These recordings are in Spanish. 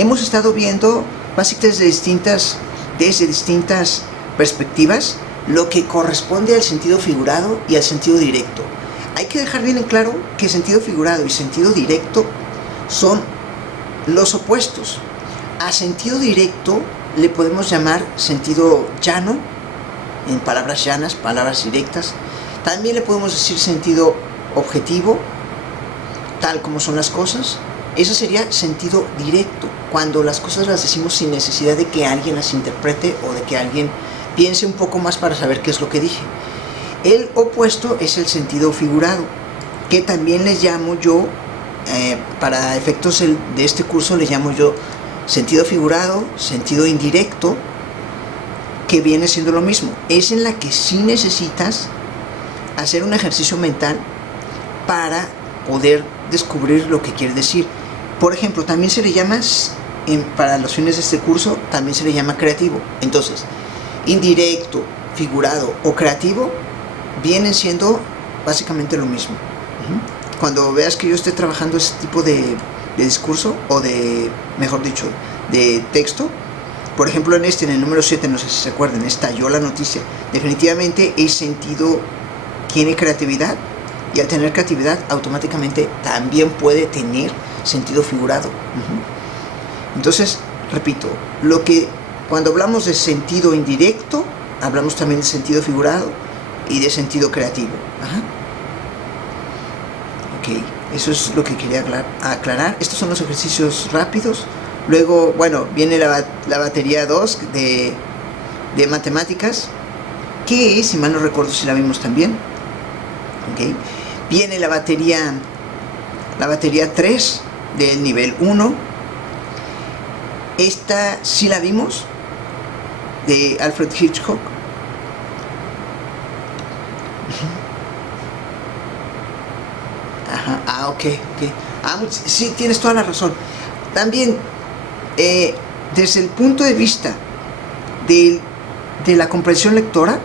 hemos estado viendo básicamente desde distintas perspectivas lo que corresponde al sentido figurado y al sentido directo. Hay que dejar bien en claro que sentido figurado y sentido directo son los opuestos. A sentido directo le podemos llamar sentido llano, en palabras llanas, palabras directas. También le podemos decir sentido objetivo, tal como son las cosas. Eso sería sentido directo, cuando las cosas las decimos sin necesidad de que alguien las interprete o de que alguien piense un poco más para saber qué es lo que dije. El opuesto es el sentido figurado, que también le llamo yo, para efectos de este curso, le llamo yo sentido figurado, sentido indirecto, que viene siendo lo mismo. Es en la que sí necesitas hacer un ejercicio mental para poder descubrir lo que quiere decir. Por ejemplo, también se le llama, para los fines de este curso, también se le llama creativo. Entonces, indirecto, figurado o creativo vienen siendo básicamente lo mismo. Cuando veas que yo esté trabajando ese tipo de discurso, o mejor dicho, de texto, por ejemplo en el número 7, no sé si se acuerdan, estalló la noticia. Definitivamente el sentido tiene creatividad, y al tener creatividad automáticamente también puede tener sentido figurado. Entonces, repito, cuando hablamos de sentido indirecto, hablamos también de sentido figurado y de sentido creativo. Ok, eso es lo que quería aclarar. Estos son los ejercicios rápidos. Luego, bueno, viene la batería 2 de matemáticas, que si mal no recuerdo si la vimos también. Okay. Viene la batería 3 del nivel 1. Esta sí la vimos, de Alfred Hitchcock. Ok. Sí, tienes toda la razón. También, desde el punto de vista de la comprensión lectora,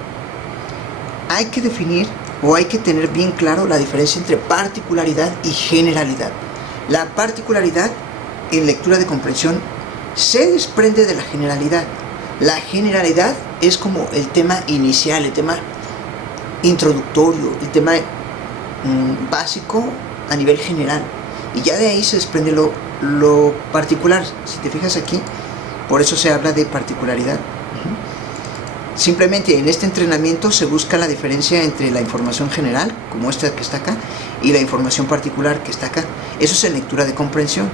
hay que definir o hay que tener bien claro la diferencia entre particularidad y generalidad. La particularidad en lectura de comprensión se desprende de la generalidad. La generalidad es como el tema inicial, el tema introductorio, el tema básico a nivel general, y ya de ahí se desprende lo particular. Si te fijas aquí, por eso se habla de particularidad. Simplemente en este entrenamiento se busca la diferencia entre la información general, como esta que está acá, y la información particular que está acá. Eso es en lectura de comprensión.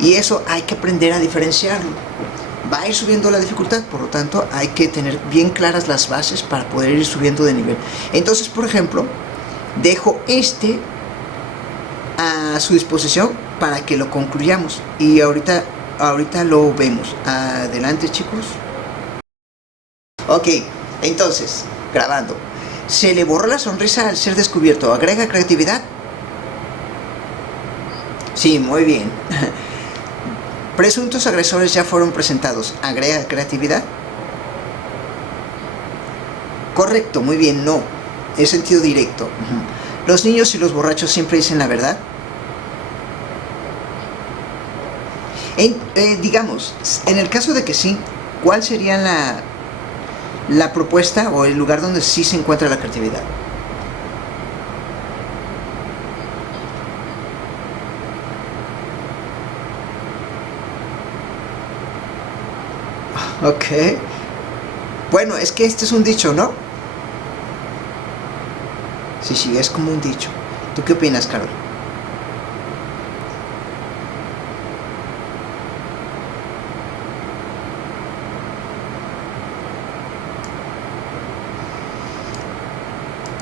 Y eso hay que aprender a diferenciarlo. Va a ir subiendo la dificultad, por lo tanto hay que tener bien claras las bases para poder ir subiendo de nivel. Entonces, por ejemplo, dejo a su disposición para que lo concluyamos, y ahorita lo vemos. Adelante, chicos. Ok, entonces, grabando. Se le borró la sonrisa al ser descubierto. ¿Agrega creatividad? Sí, muy bien. Presuntos agresores ya fueron presentados. ¿Agrega creatividad? Correcto, muy bien, no. Es sentido directo. ¿Los niños y los borrachos siempre dicen la verdad? Digamos, en el caso de que sí, ¿cuál sería la propuesta o el lugar donde sí se encuentra la creatividad? Ok. Bueno, es que este es un dicho, ¿no? Sí, es como un dicho. ¿Tú qué opinas, Carol?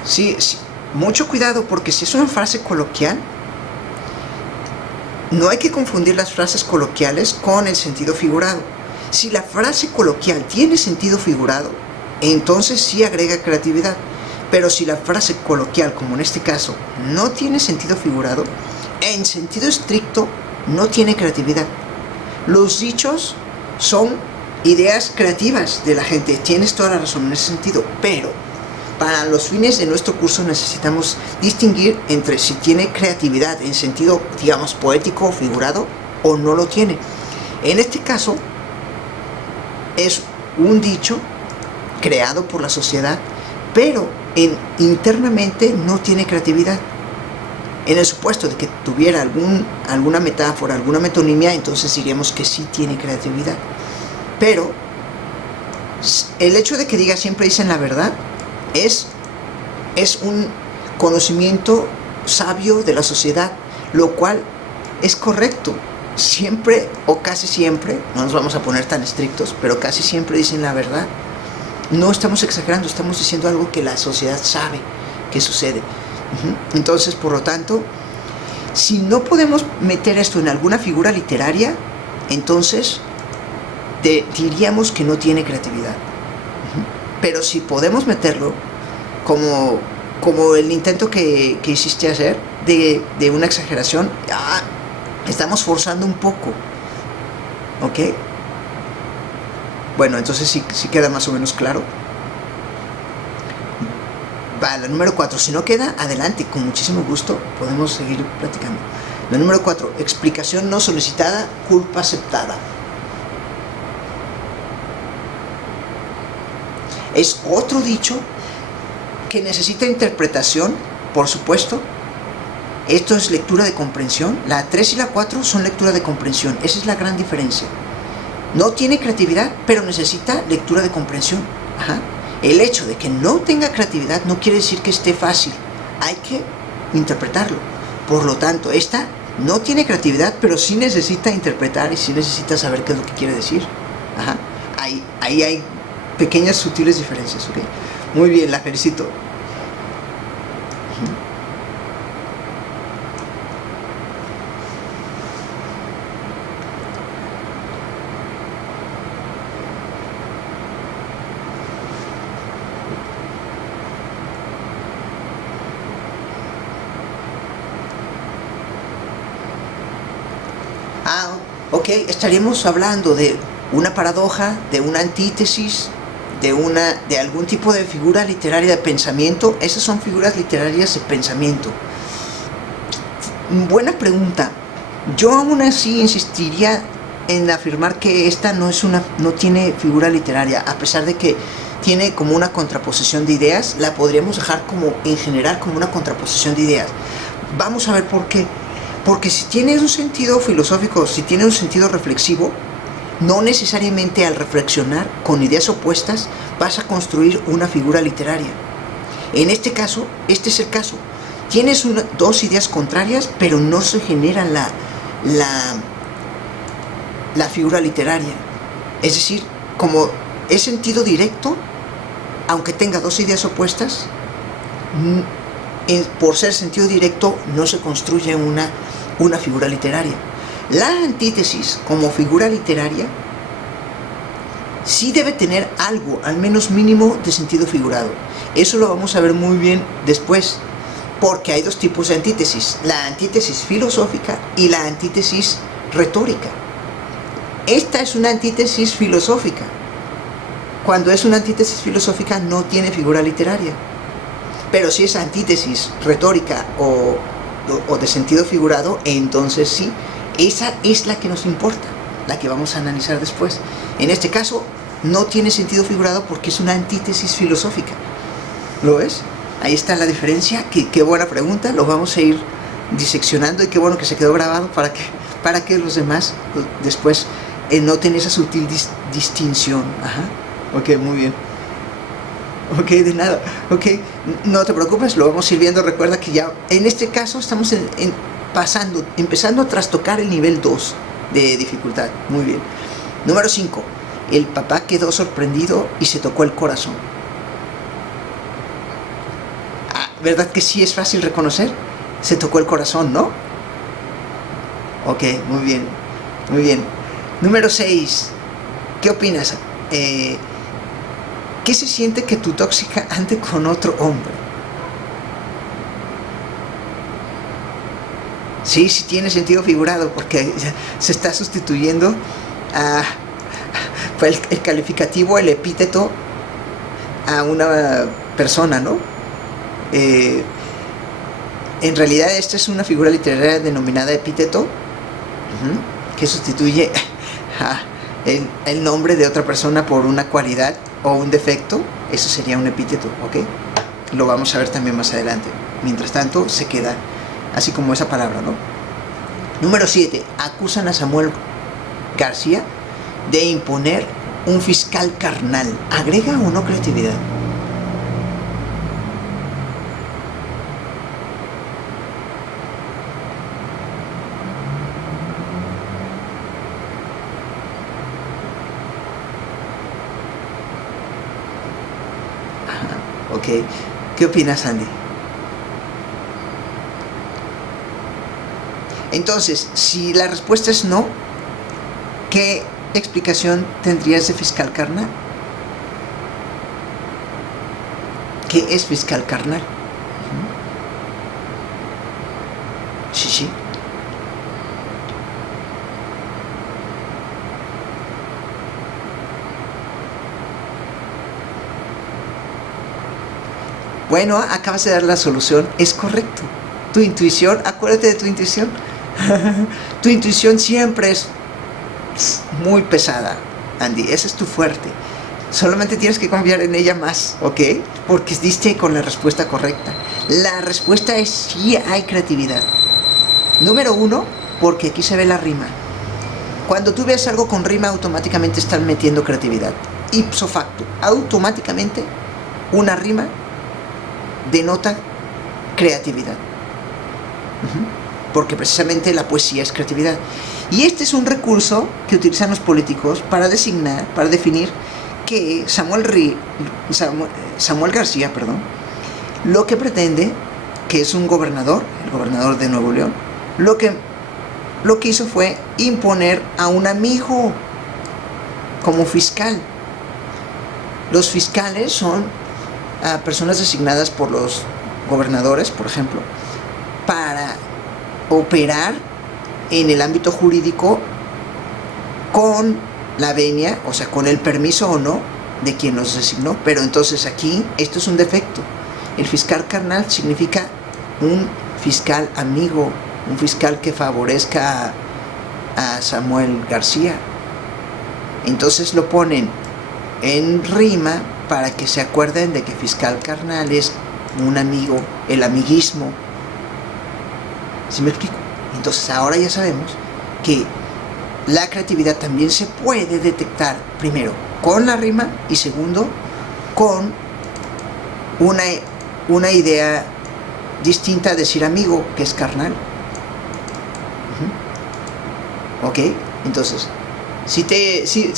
Sí, mucho cuidado, porque si es una frase coloquial, no hay que confundir las frases coloquiales con el sentido figurado. Si la frase coloquial tiene sentido figurado, entonces sí agrega creatividad. Pero si la frase coloquial, como en este caso, no tiene sentido figurado, en sentido estricto no tiene creatividad. Los dichos son ideas creativas de la gente, tienes toda la razón en ese sentido, pero para los fines de nuestro curso necesitamos distinguir entre si tiene creatividad en sentido, digamos, poético o figurado, o no lo tiene. En este caso, es un dicho creado por la sociedad, pero internamente no tiene creatividad. En el supuesto de que tuviera alguna metáfora, alguna metonimia, entonces diríamos que sí tiene creatividad. Pero el hecho de que diga siempre dicen la verdad es un conocimiento sabio de la sociedad, lo cual es correcto. Siempre o casi siempre, no nos vamos a poner tan estrictos, pero casi siempre dicen la verdad. No estamos exagerando, estamos diciendo algo que la sociedad sabe que sucede. Entonces, por lo tanto, si no podemos meter esto en alguna figura literaria, entonces diríamos que no tiene creatividad. Pero si podemos meterlo, como el intento que hiciste hacer de una exageración, estamos forzando un poco, ¿ok? Bueno, entonces sí queda más o menos claro. Va, la número 4. Si no queda, adelante, con muchísimo gusto podemos seguir platicando. La número 4. Explicación no solicitada, culpa aceptada. Es otro dicho que necesita interpretación, por supuesto. Esto es lectura de comprensión. La 3 y la 4 son lectura de comprensión. Esa es la gran diferencia. No tiene creatividad, pero necesita lectura de comprensión. El hecho de que no tenga creatividad no quiere decir que esté fácil. Hay que interpretarlo. Por lo tanto, esta no tiene creatividad, pero sí necesita interpretar y sí necesita saber qué es lo que quiere decir. Ahí hay pequeñas sutiles diferencias. ¿Okay? Muy bien, la felicito. Ok, estaríamos hablando de una paradoja, de una antítesis, de algún tipo de figura literaria de pensamiento. Esas son figuras literarias de pensamiento. Buena pregunta. Yo aún así insistiría en afirmar que esta no tiene figura literaria, a pesar de que tiene como una contraposición de ideas. La podríamos dejar en general como una contraposición de ideas. Vamos a ver por qué. Porque si tiene un sentido filosófico, si tiene un sentido reflexivo, no necesariamente al reflexionar con ideas opuestas vas a construir una figura literaria. En este caso, este es el caso. Tienes dos ideas contrarias, pero no se genera la figura literaria. Es decir, como es sentido directo, aunque tenga dos ideas opuestas, por ser sentido directo no se construye una figura literaria. La antítesis como figura literaria sí debe tener algo, al menos mínimo, de sentido figurado. Eso lo vamos a ver muy bien después, porque hay dos tipos de antítesis: la antítesis filosófica y la antítesis retórica. Esta es una antítesis filosófica. Cuando es una antítesis filosófica no tiene figura literaria. Pero si es antítesis retórica o de sentido figurado, entonces sí, esa es la que nos importa, la que vamos a analizar después. En este caso no tiene sentido figurado porque es una antítesis filosófica. ¿Lo ves? Ahí está la diferencia. Qué buena pregunta, lo vamos a ir diseccionando, y qué bueno que se quedó grabado para que los demás después noten esa sutil distinción. Ok, muy bien. Ok, de nada. Ok, no te preocupes, lo vamos a ir viendo. Recuerda que ya en este caso estamos empezando a trastocar el nivel 2 de dificultad. Muy bien. Número 5. El papá quedó sorprendido y se tocó el corazón. ¿Verdad que sí es fácil reconocer? Se tocó el corazón, ¿no? Ok, muy bien. Muy bien. Número 6. ¿Qué opinas? ¿Qué se siente que tu tóxica ande con otro hombre? Sí tiene sentido figurado, porque se está sustituyendo el calificativo, el epíteto, a una persona, ¿no? En realidad esta es una figura literaria denominada epíteto. que sustituye el nombre de otra persona por una cualidad o un defecto, eso sería un epíteto, ¿ok? Lo vamos a ver también más adelante. Mientras tanto, se queda así como esa palabra, ¿no? Número 7. Acusan a Samuel García de imponer un fiscal carnal. ¿Agrega o no creatividad? Ok, ¿qué opinas, Andy? Entonces, si la respuesta es no, ¿qué explicación tendrías de fiscal carnal? ¿Qué es fiscal carnal? Sí, sí. Bueno, acabas de dar la solución, es correcto. Tu intuición, acuérdate de tu intuición. Tu intuición siempre es muy pesada, Andy, esa es tu fuerte. Solamente tienes que confiar en ella más, ¿ok? Porque diste con la respuesta correcta. La respuesta es sí hay creatividad. Número 1, porque aquí se ve la rima. Cuando tú ves algo con rima, automáticamente están metiendo creatividad. Ipso facto, automáticamente una rima denota creatividad. Porque precisamente la poesía es creatividad. Y este es un recurso que utilizan los políticos para designar, para definir que Samuel García, lo que pretende, que es un gobernador, el gobernador de Nuevo León, lo que hizo fue imponer a un amigo como fiscal. Los fiscales son personas designadas por los gobernadores, por ejemplo, para operar en el ámbito jurídico con la venia, o sea, con el permiso o no de quien los designó. Pero entonces aquí esto es un defecto. El fiscal carnal significa un fiscal amigo, un fiscal que favorezca a Samuel García. Entonces lo ponen en rima para que se acuerden de que fiscal carnal es un amigo, el amiguismo. ¿Sí me explico? Entonces ahora ya sabemos que la creatividad también se puede detectar, primero, con la rima y segundo, con una idea distinta a decir amigo, que es carnal. ¿Ok? Entonces, si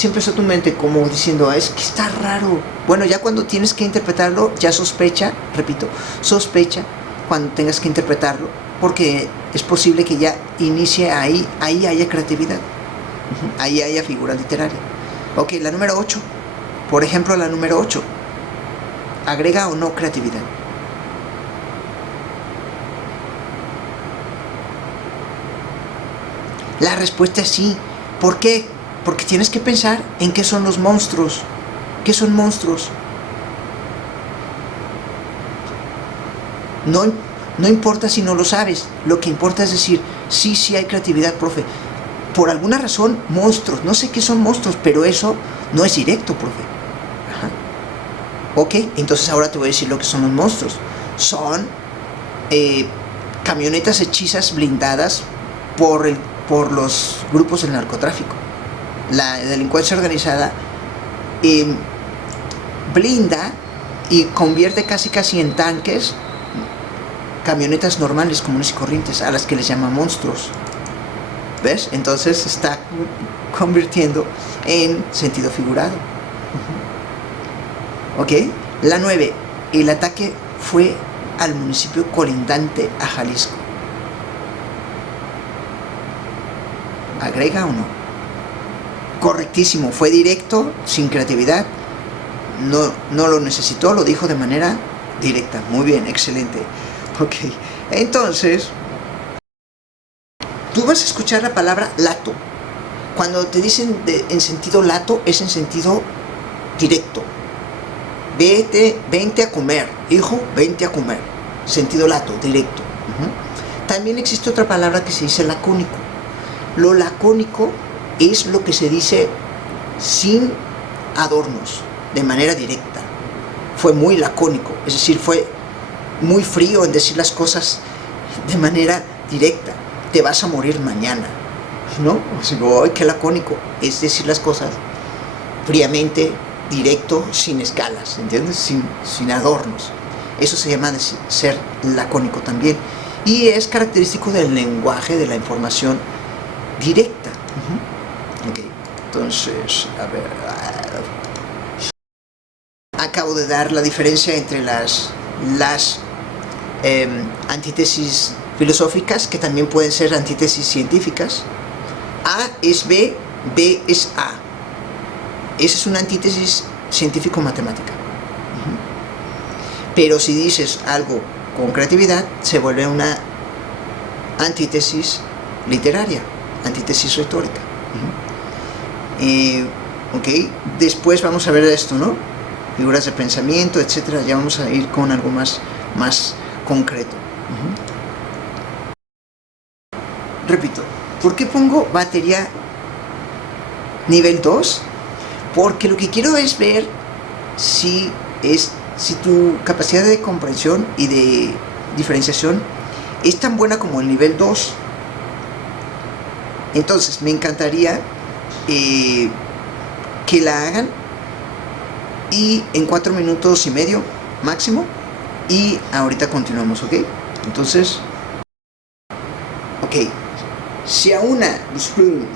empezó tu mente como diciendo, es que está raro. Bueno, ya cuando tienes que interpretarlo, ya sospecha sospecha cuando tengas que interpretarlo, porque es posible que ya inicie ahí haya creatividad. Ahí haya figura literaria. Ok, la número 8. Por ejemplo, la número 8. ¿Agrega o no creatividad? La respuesta es sí. ¿Por qué? Porque tienes que pensar en qué son los monstruos. ¿Qué son monstruos? No importa si no lo sabes. Lo que importa es decir, sí hay creatividad, profe. Por alguna razón, monstruos. No sé qué son monstruos, pero eso no es directo, profe. Ajá. Ok, entonces ahora te voy a decir lo que son los monstruos. Son camionetas hechizas blindadas por los grupos del narcotráfico. La delincuencia organizada blinda y convierte casi en tanques camionetas normales, comunes y corrientes, a las que les llama monstruos. ¿Ves? Entonces se está convirtiendo en sentido figurado. ¿Ok? La 9. El ataque fue al municipio colindante a Jalisco. ¿Agrega o no? Correctísimo, fue directo, sin creatividad. No lo necesitó, lo dijo de manera directa. Muy bien, excelente. Ok, entonces tú vas a escuchar la palabra lato. Cuando te dicen en sentido lato, es en sentido directo. Vente a comer, hijo, vente a comer. Sentido lato, directo. También existe otra palabra que se dice lacónico. Lo lacónico es lo que se dice sin adornos, de manera directa. Fue muy lacónico, es decir, fue muy frío en decir las cosas de manera directa. Te vas a morir mañana, ¿no? ¡Ay, qué lacónico! Es decir las cosas fríamente, directo, sin escalas, ¿entiendes? Sin adornos. Eso se llama ser lacónico también. Y es característico del lenguaje, de la información directa. Okay. Entonces, a ver, acabo de dar la diferencia entre las antítesis filosóficas, que también pueden ser antítesis científicas. A es B, B es A. Esa es una antítesis científico-matemática. Pero si dices algo con creatividad, se vuelve una antítesis literaria, antítesis retórica. Ok, después vamos a ver esto, ¿no? Figuras de pensamiento, etcétera. Ya vamos a ir con algo más concreto. Repito, ¿por qué pongo batería nivel 2? Porque lo que quiero es ver si tu capacidad de comprensión y de diferenciación es tan buena como el nivel 2. Entonces, me encantaría que la hagan y en 4 minutos y medio máximo, y ahorita continuamos, ¿ok? Entonces, ok, si a una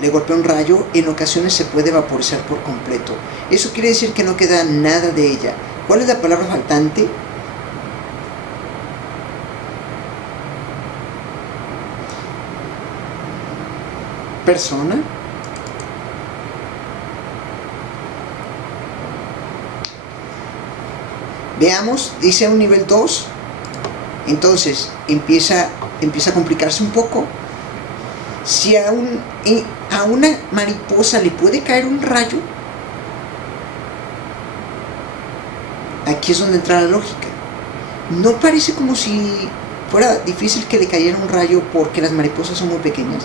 le golpea un rayo, en ocasiones se puede vaporizar por completo. Eso quiere decir que no queda nada de ella. ¿Cuál es la palabra faltante? Persona. Veamos, dice un nivel 2. Entonces empieza a complicarse un poco. Si a una mariposa le puede caer un rayo, aquí es donde entra la lógica. No parece como si fuera difícil que le cayera un rayo porque las mariposas son muy pequeñas.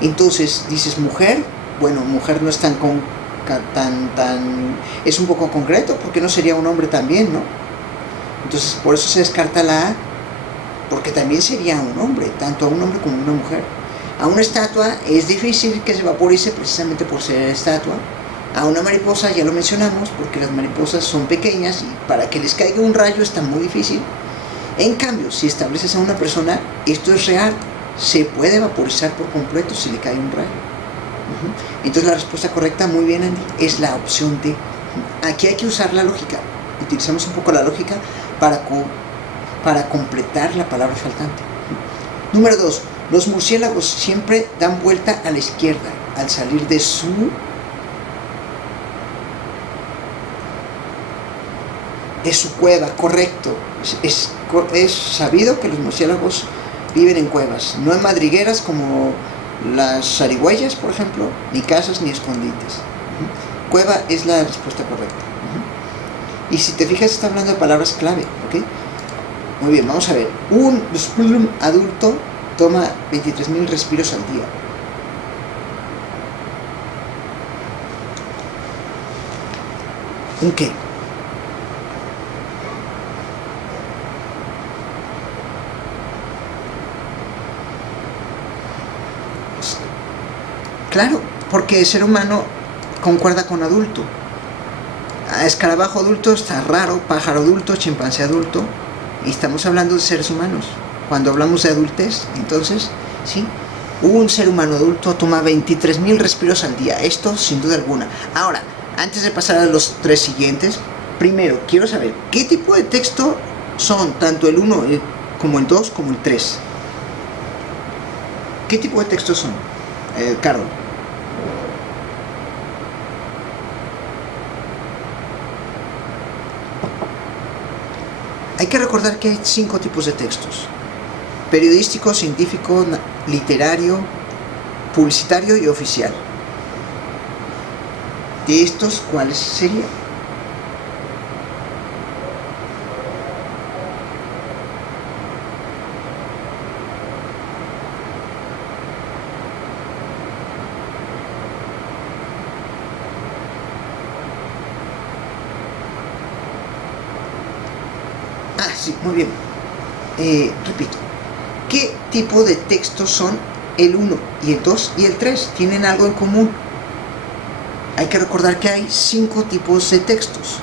Entonces dices mujer, bueno, mujer no es tan es un poco concreto, porque no sería un hombre también, ¿no? Entonces por eso se descarta la A, porque también sería un hombre, tanto a un hombre como a una mujer. A una estatua es difícil que se vaporice precisamente por ser estatua. A una mariposa ya lo mencionamos, porque las mariposas son pequeñas y para que les caiga un rayo está muy difícil. En cambio, si estableces a una persona, esto es real, se puede vaporizar por completo si le cae un rayo. Entonces la respuesta correcta, muy bien Andy, es la opción D. Aquí hay que usar la lógica. Utilizamos un poco la lógica para completar la palabra faltante. Número 2. Los murciélagos siempre dan vuelta a la izquierda al salir de su cueva. Correcto. Es sabido que los murciélagos viven en cuevas, no en madrigueras como las zarigüeyas, por ejemplo, ni casas ni escondites. Cueva es la respuesta correcta. Y si te fijas, está hablando de palabras clave, ¿ok? Muy bien, vamos a ver. Un adulto toma 23.000 respiros al día. ¿Un qué? Claro, porque el ser humano concuerda con adulto. Escarabajo adulto está raro, pájaro adulto, chimpancé adulto, y estamos hablando de seres humanos. Cuando hablamos de adultez, entonces, sí, un ser humano adulto toma 23.000 respiros al día, esto sin duda alguna. Ahora, antes de pasar a los 3 siguientes, primero quiero saber qué tipo de texto son tanto el 1 como el 2 como el 3. ¿Qué tipo de textos son, Carlos? Hay que recordar que hay 5 tipos de textos: periodístico, científico, literario, publicitario y oficial. De estos, ¿cuáles serían? sí, muy bien. Repito, ¿qué tipo de textos son el 1 y el 2 y el 3? ¿Tienen algo en común? Hay que recordar que hay 5 tipos de textos.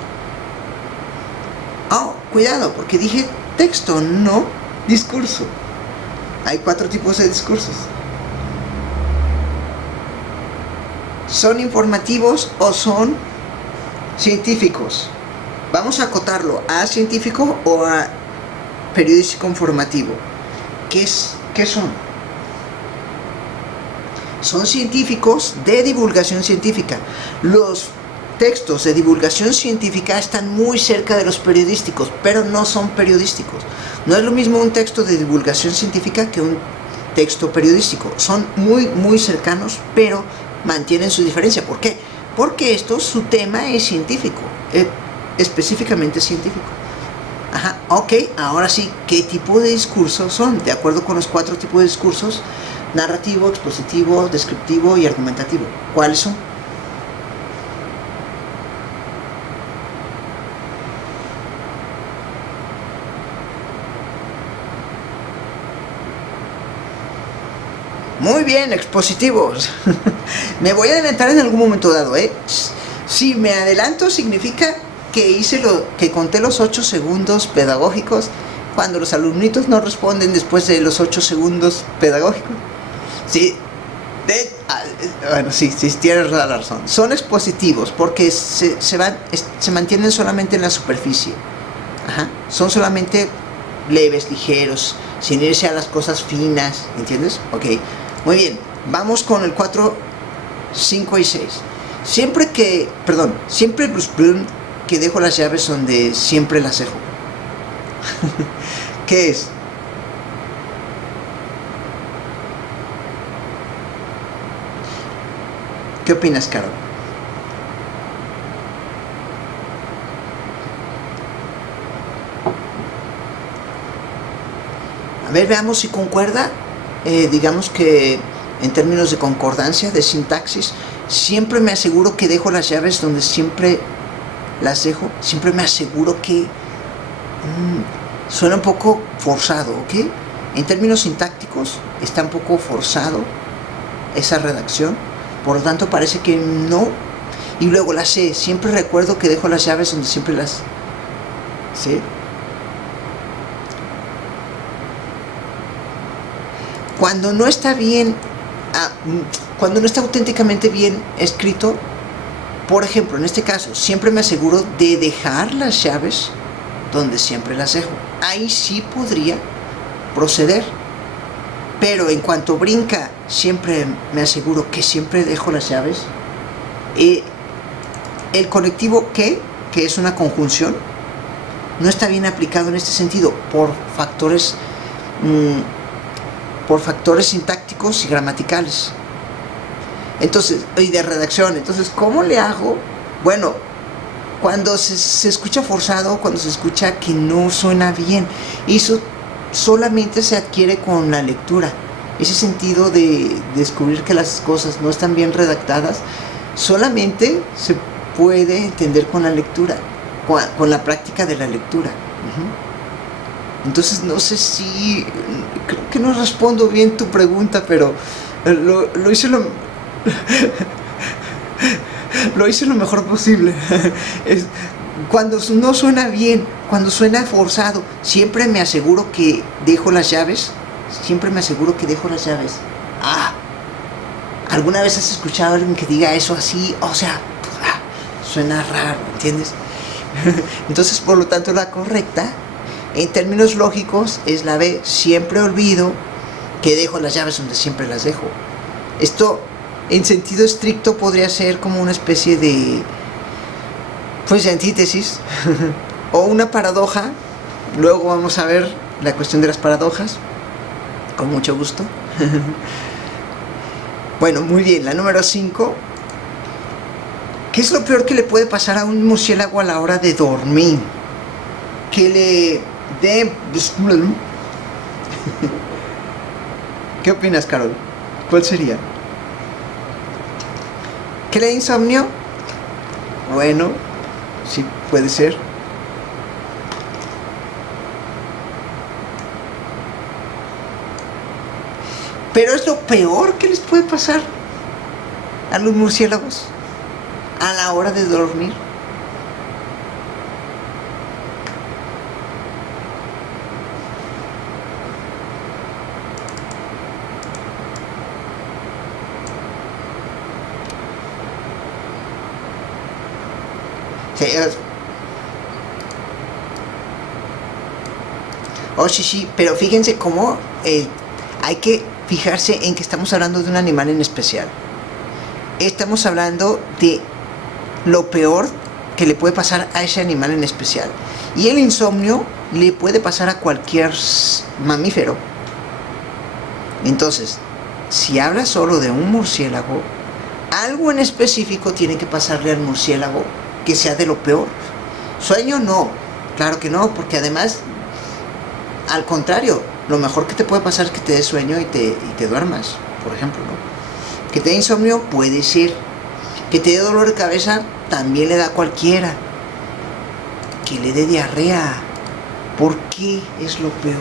Oh, cuidado, porque dije texto, no discurso. Hay 4 tipos de discursos. ¿Son informativos o son científicos? Vamos a acotarlo a científico o a periodístico informativo. ¿Qué son? Son científicos de divulgación científica. Los textos de divulgación científica están muy cerca de los periodísticos, pero no son periodísticos. No es lo mismo un texto de divulgación científica que un texto periodístico. Son muy cercanos, pero mantienen su diferencia. ¿Por qué? Porque su tema es científico, específicamente científico. Ajá, ok, ahora sí, ¿qué tipo de discursos son? De acuerdo con los 4 tipos de discursos: narrativo, expositivo, descriptivo y argumentativo. ¿Cuáles son? Muy bien, expositivos. Me voy a adelantar en algún momento dado, ¿eh? Si me adelanto significa que conté los 8 segundos pedagógicos cuando los alumnitos no responden después de los 8 segundos pedagógicos. Sí, bueno, sí, tienes toda la razón. Son expositivos porque se mantienen solamente en la superficie. Ajá. Son solamente leves, ligeros, sin irse a las cosas finas, ¿entiendes? Ok, muy bien. Vamos con el 4, 5 y 6. Siempre que dejo las llaves donde siempre las dejo. ¿Qué es? ¿Qué opinas, Carol? A ver, veamos si concuerda. Digamos que en términos de concordancia, de sintaxis, siempre me aseguro que dejo las llaves donde siempre las dejo. Siempre me aseguro que... suena un poco forzado, ¿ok? En términos sintácticos está un poco forzado esa redacción. Por lo tanto parece que no. Y luego la C, siempre recuerdo que dejo las llaves donde siempre las... ¿Sí? Cuando no está bien, cuando no está auténticamente bien escrito, por ejemplo, en este caso, siempre me aseguro de dejar las llaves donde siempre las dejo. Ahí sí podría proceder. Pero en cuanto brinca, siempre me aseguro que siempre dejo las llaves. El conectivo que es una conjunción, no está bien aplicado en este sentido por factores sintácticos y gramaticales. Entonces, y de redacción. Entonces, ¿cómo le hago? Bueno, cuando se escucha forzado, cuando se escucha que no suena bien, eso solamente se adquiere con la lectura. Ese sentido de descubrir que las cosas no están bien redactadas, solamente se puede entender con la lectura, con la práctica de la lectura. Entonces, no sé si... Creo que no respondo bien tu pregunta, pero lo hice lo hice lo mejor posible. Cuando no suena bien, cuando suena forzado, siempre me aseguro que dejo las llaves. Siempre me aseguro que dejo las llaves. ¿Alguna vez has escuchado a alguien que diga eso así? O sea, suena raro, ¿entiendes? Entonces, por lo tanto, la correcta, en términos lógicos, es la B. Siempre olvido que dejo las llaves donde siempre las dejo. Esto, en sentido estricto, podría ser como una especie de... pues de antítesis o una paradoja. Luego vamos a ver la cuestión de las paradojas con mucho gusto. Bueno, muy bien, la número 5. ¿Qué es lo peor que le puede pasar a un murciélago a la hora de dormir? Que le dé... ¿Qué opinas, Carol? ¿Cuál sería? ¿Que le dé insomnio? Bueno, sí, puede ser. Pero es lo peor que les puede pasar a los murciélagos a la hora de dormir. Sí, oh, sí, sí, pero fíjense cómo hay que fijarse en que estamos hablando de un animal en especial. Estamos hablando de lo peor que le puede pasar a ese animal en especial. Y el insomnio le puede pasar a cualquier mamífero. Entonces, si habla solo de un murciélago, algo en específico tiene que pasarle al murciélago que sea de lo peor. Sueño no, claro que no, porque además, al contrario, lo mejor que te puede pasar es que te dé sueño y te duermas, por ejemplo, ¿no? Que te dé insomnio puede ser. Que te dé dolor de cabeza también le da a cualquiera. Que le dé diarrea, ¿por qué es lo peor?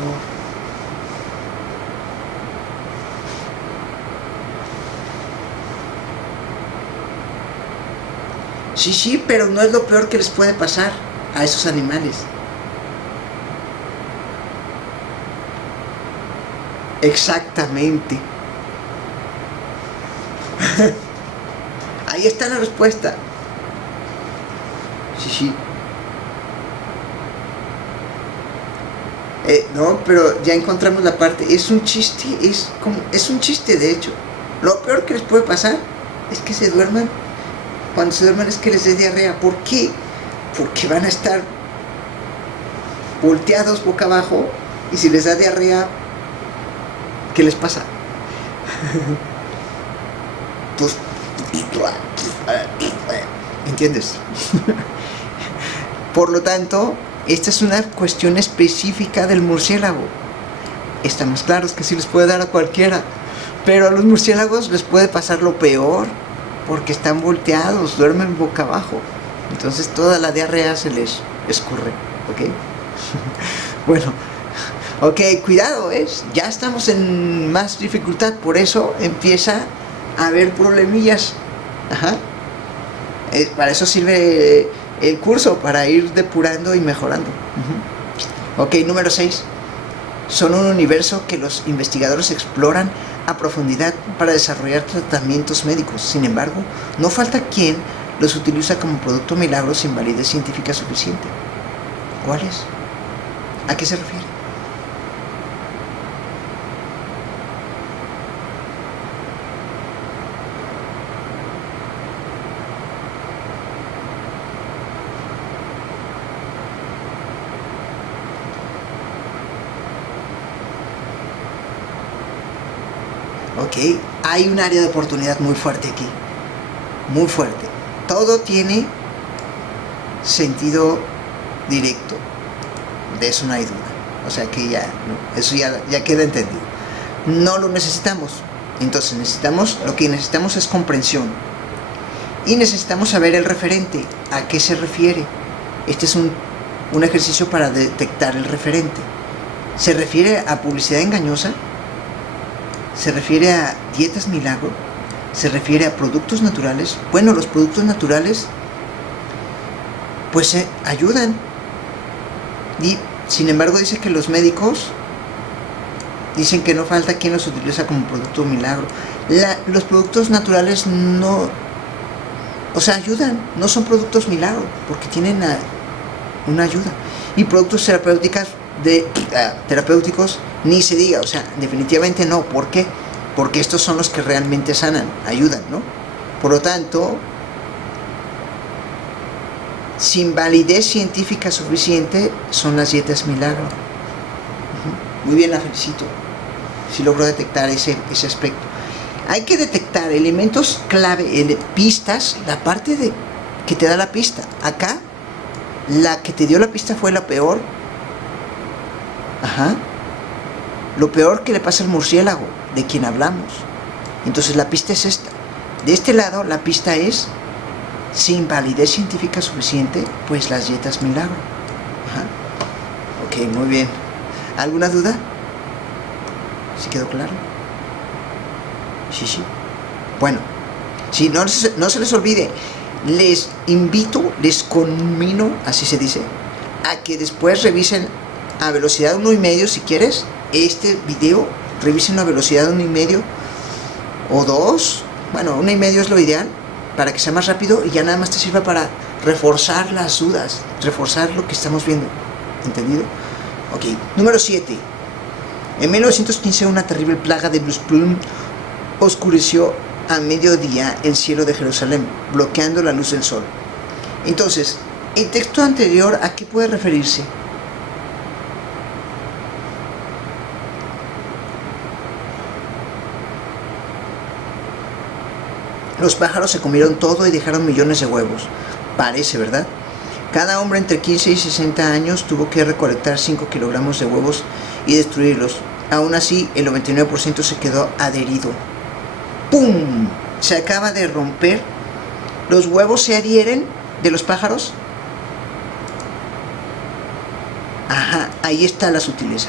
Sí, sí, pero no es lo peor que les puede pasar a esos animales. Exactamente. Ahí está la respuesta. Sí, sí. No, pero ya encontramos la parte. Es un chiste, es un chiste de hecho. Lo peor que les puede pasar es que se duerman. Cuando se duerman es que les dé diarrea. ¿Por qué? Porque van a estar volteados boca abajo y si les da diarrea, ¿qué les pasa? Pues, ¿entiendes? Por lo tanto, esta es una cuestión específica del murciélago. Estamos claros que sí les puede dar a cualquiera, pero a los murciélagos les puede pasar lo peor, porque están volteados, duermen boca abajo. Entonces toda la diarrea se les escurre, ¿ok? Bueno, ok, cuidado, ya estamos en más dificultad, por eso empieza a haber problemillas. Ajá. Para eso sirve el curso, para ir depurando y mejorando. Ok, número 6. Son un universo que los investigadores exploran a profundidad para desarrollar tratamientos médicos. Sin embargo, no falta quien los utiliza como producto milagro sin validez científica suficiente. ¿Cuáles? ¿A qué se refiere? Ok, hay un área de oportunidad muy fuerte aquí, muy fuerte. Todo tiene sentido directo, de eso no hay duda. O sea que eso ya queda entendido. No lo necesitamos, entonces lo que necesitamos es comprensión. Y necesitamos saber el referente, a qué se refiere. Este es un ejercicio para detectar el referente. ¿Se refiere a publicidad engañosa? ¿Se refiere a dietas milagro? ¿Se refiere a productos naturales? Bueno, los productos naturales pues ayudan. Y sin embargo dice que los médicos dicen que no falta quien los utiliza como producto milagro. Los productos naturales no, o sea, ayudan, no son productos milagro, porque tienen una ayuda. Y productos terapéuticos ni se diga, o sea, definitivamente no. ¿Por qué? Porque estos son los que realmente sanan, ayudan, ¿no? Por lo tanto, sin validez científica suficiente son las dietas milagro. Muy bien, la felicito. Si logro detectar ese aspecto. Hay que detectar elementos clave, pistas, la parte que te da la pista. Acá, la que te dio la pista fue la peor. Ajá. Lo peor que le pasa al murciélago, de quien hablamos. Entonces la pista es esta. De este lado, la pista es, sin validez científica suficiente, pues las dietas milagro. Ajá. Ok, muy bien. ¿Alguna duda? ¿Sí quedó claro? Sí, sí. Bueno, si no, no se les olvide, les invito, les conmino, así se dice, a que después revisen a velocidad 1,5 si quieres este video, revisen a velocidad 1,5 o 2, bueno, 1,5 es lo ideal para que sea más rápido y ya nada más te sirva para reforzar las dudas, reforzar lo que estamos viendo, ¿entendido? Ok, número 7. En 1915 una terrible plaga de Bluesplum oscureció a mediodía el cielo de Jerusalén, bloqueando la luz del sol. Entonces, el texto anterior, ¿a qué puede referirse? Los pájaros se comieron todo y dejaron millones de huevos. Parece, ¿verdad? Cada hombre entre 15 y 60 años tuvo que recolectar 5 kilogramos de huevos y destruirlos. Aún así, el 99% se quedó adherido. ¡Pum! Se acaba de romper. Los huevos se adhieren de los pájaros. Ajá, ahí está la sutileza.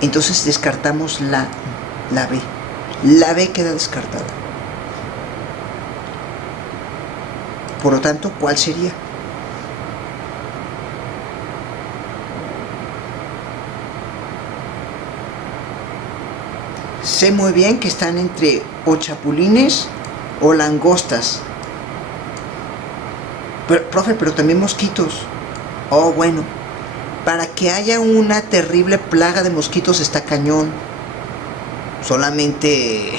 Entonces descartamos la B. La B queda descartada. Por lo tanto, ¿cuál sería? Sé muy bien que están entre o chapulines o langostas. Pero, profe, pero también mosquitos. Oh, bueno. Para que haya una terrible plaga de mosquitos está cañón. Solamente...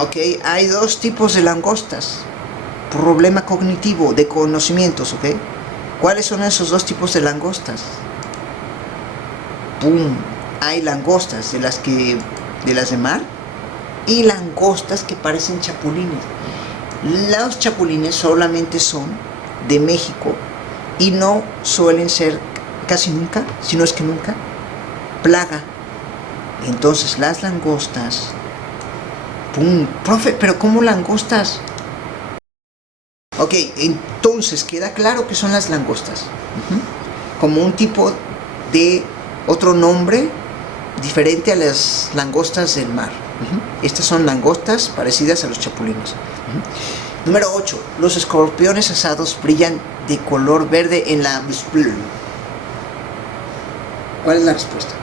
Ok, hay dos tipos de langostas. Problema cognitivo, de conocimientos, ¿ok? ¿Cuáles son esos dos tipos de langostas? ¡Pum! Hay langostas de las de mar y langostas que parecen chapulines. Los chapulines solamente son de México y no suelen ser casi nunca, si no es que nunca, plaga. Entonces las langostas... ¡Pum! Profe, ¿pero cómo langostas? Ok, entonces queda claro que son las langostas. Como un tipo de otro nombre diferente a las langostas del mar. Estas son langostas parecidas a los chapulines. Número 8. Los escorpiones asados brillan de color verde en la Bluesplum. ¿Cuál es la respuesta?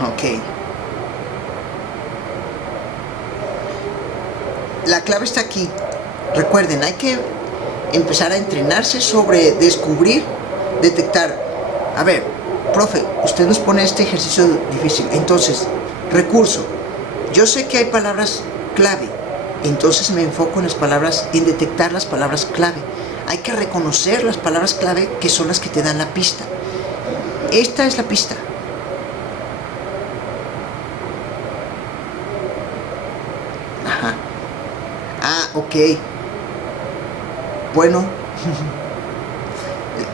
Ok. La clave está aquí. Recuerden, hay que empezar a entrenarse sobre descubrir, detectar. A ver, profe, usted nos pone este ejercicio difícil. Entonces, recurso. Yo sé que hay palabras clave. Entonces me enfoco en las palabras, en detectar las palabras clave. Hay que reconocer las palabras clave que son las que te dan la pista. Esta es la pista. Ajá. Ah, ok. Bueno.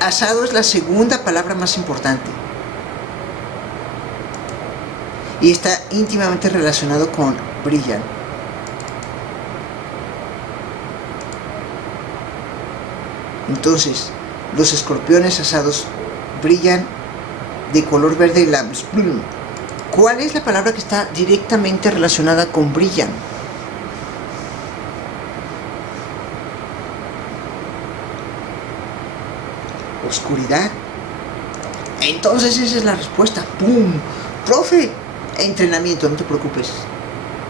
Asado es la segunda palabra más importante. Y está íntimamente relacionado con brillan. Entonces, los escorpiones asados brillan de color verde y la Bluesplum. ¿Cuál es la palabra que está directamente relacionada con brillan? Oscuridad. Entonces esa es la respuesta. ¡Pum! Profe, entrenamiento, no te preocupes.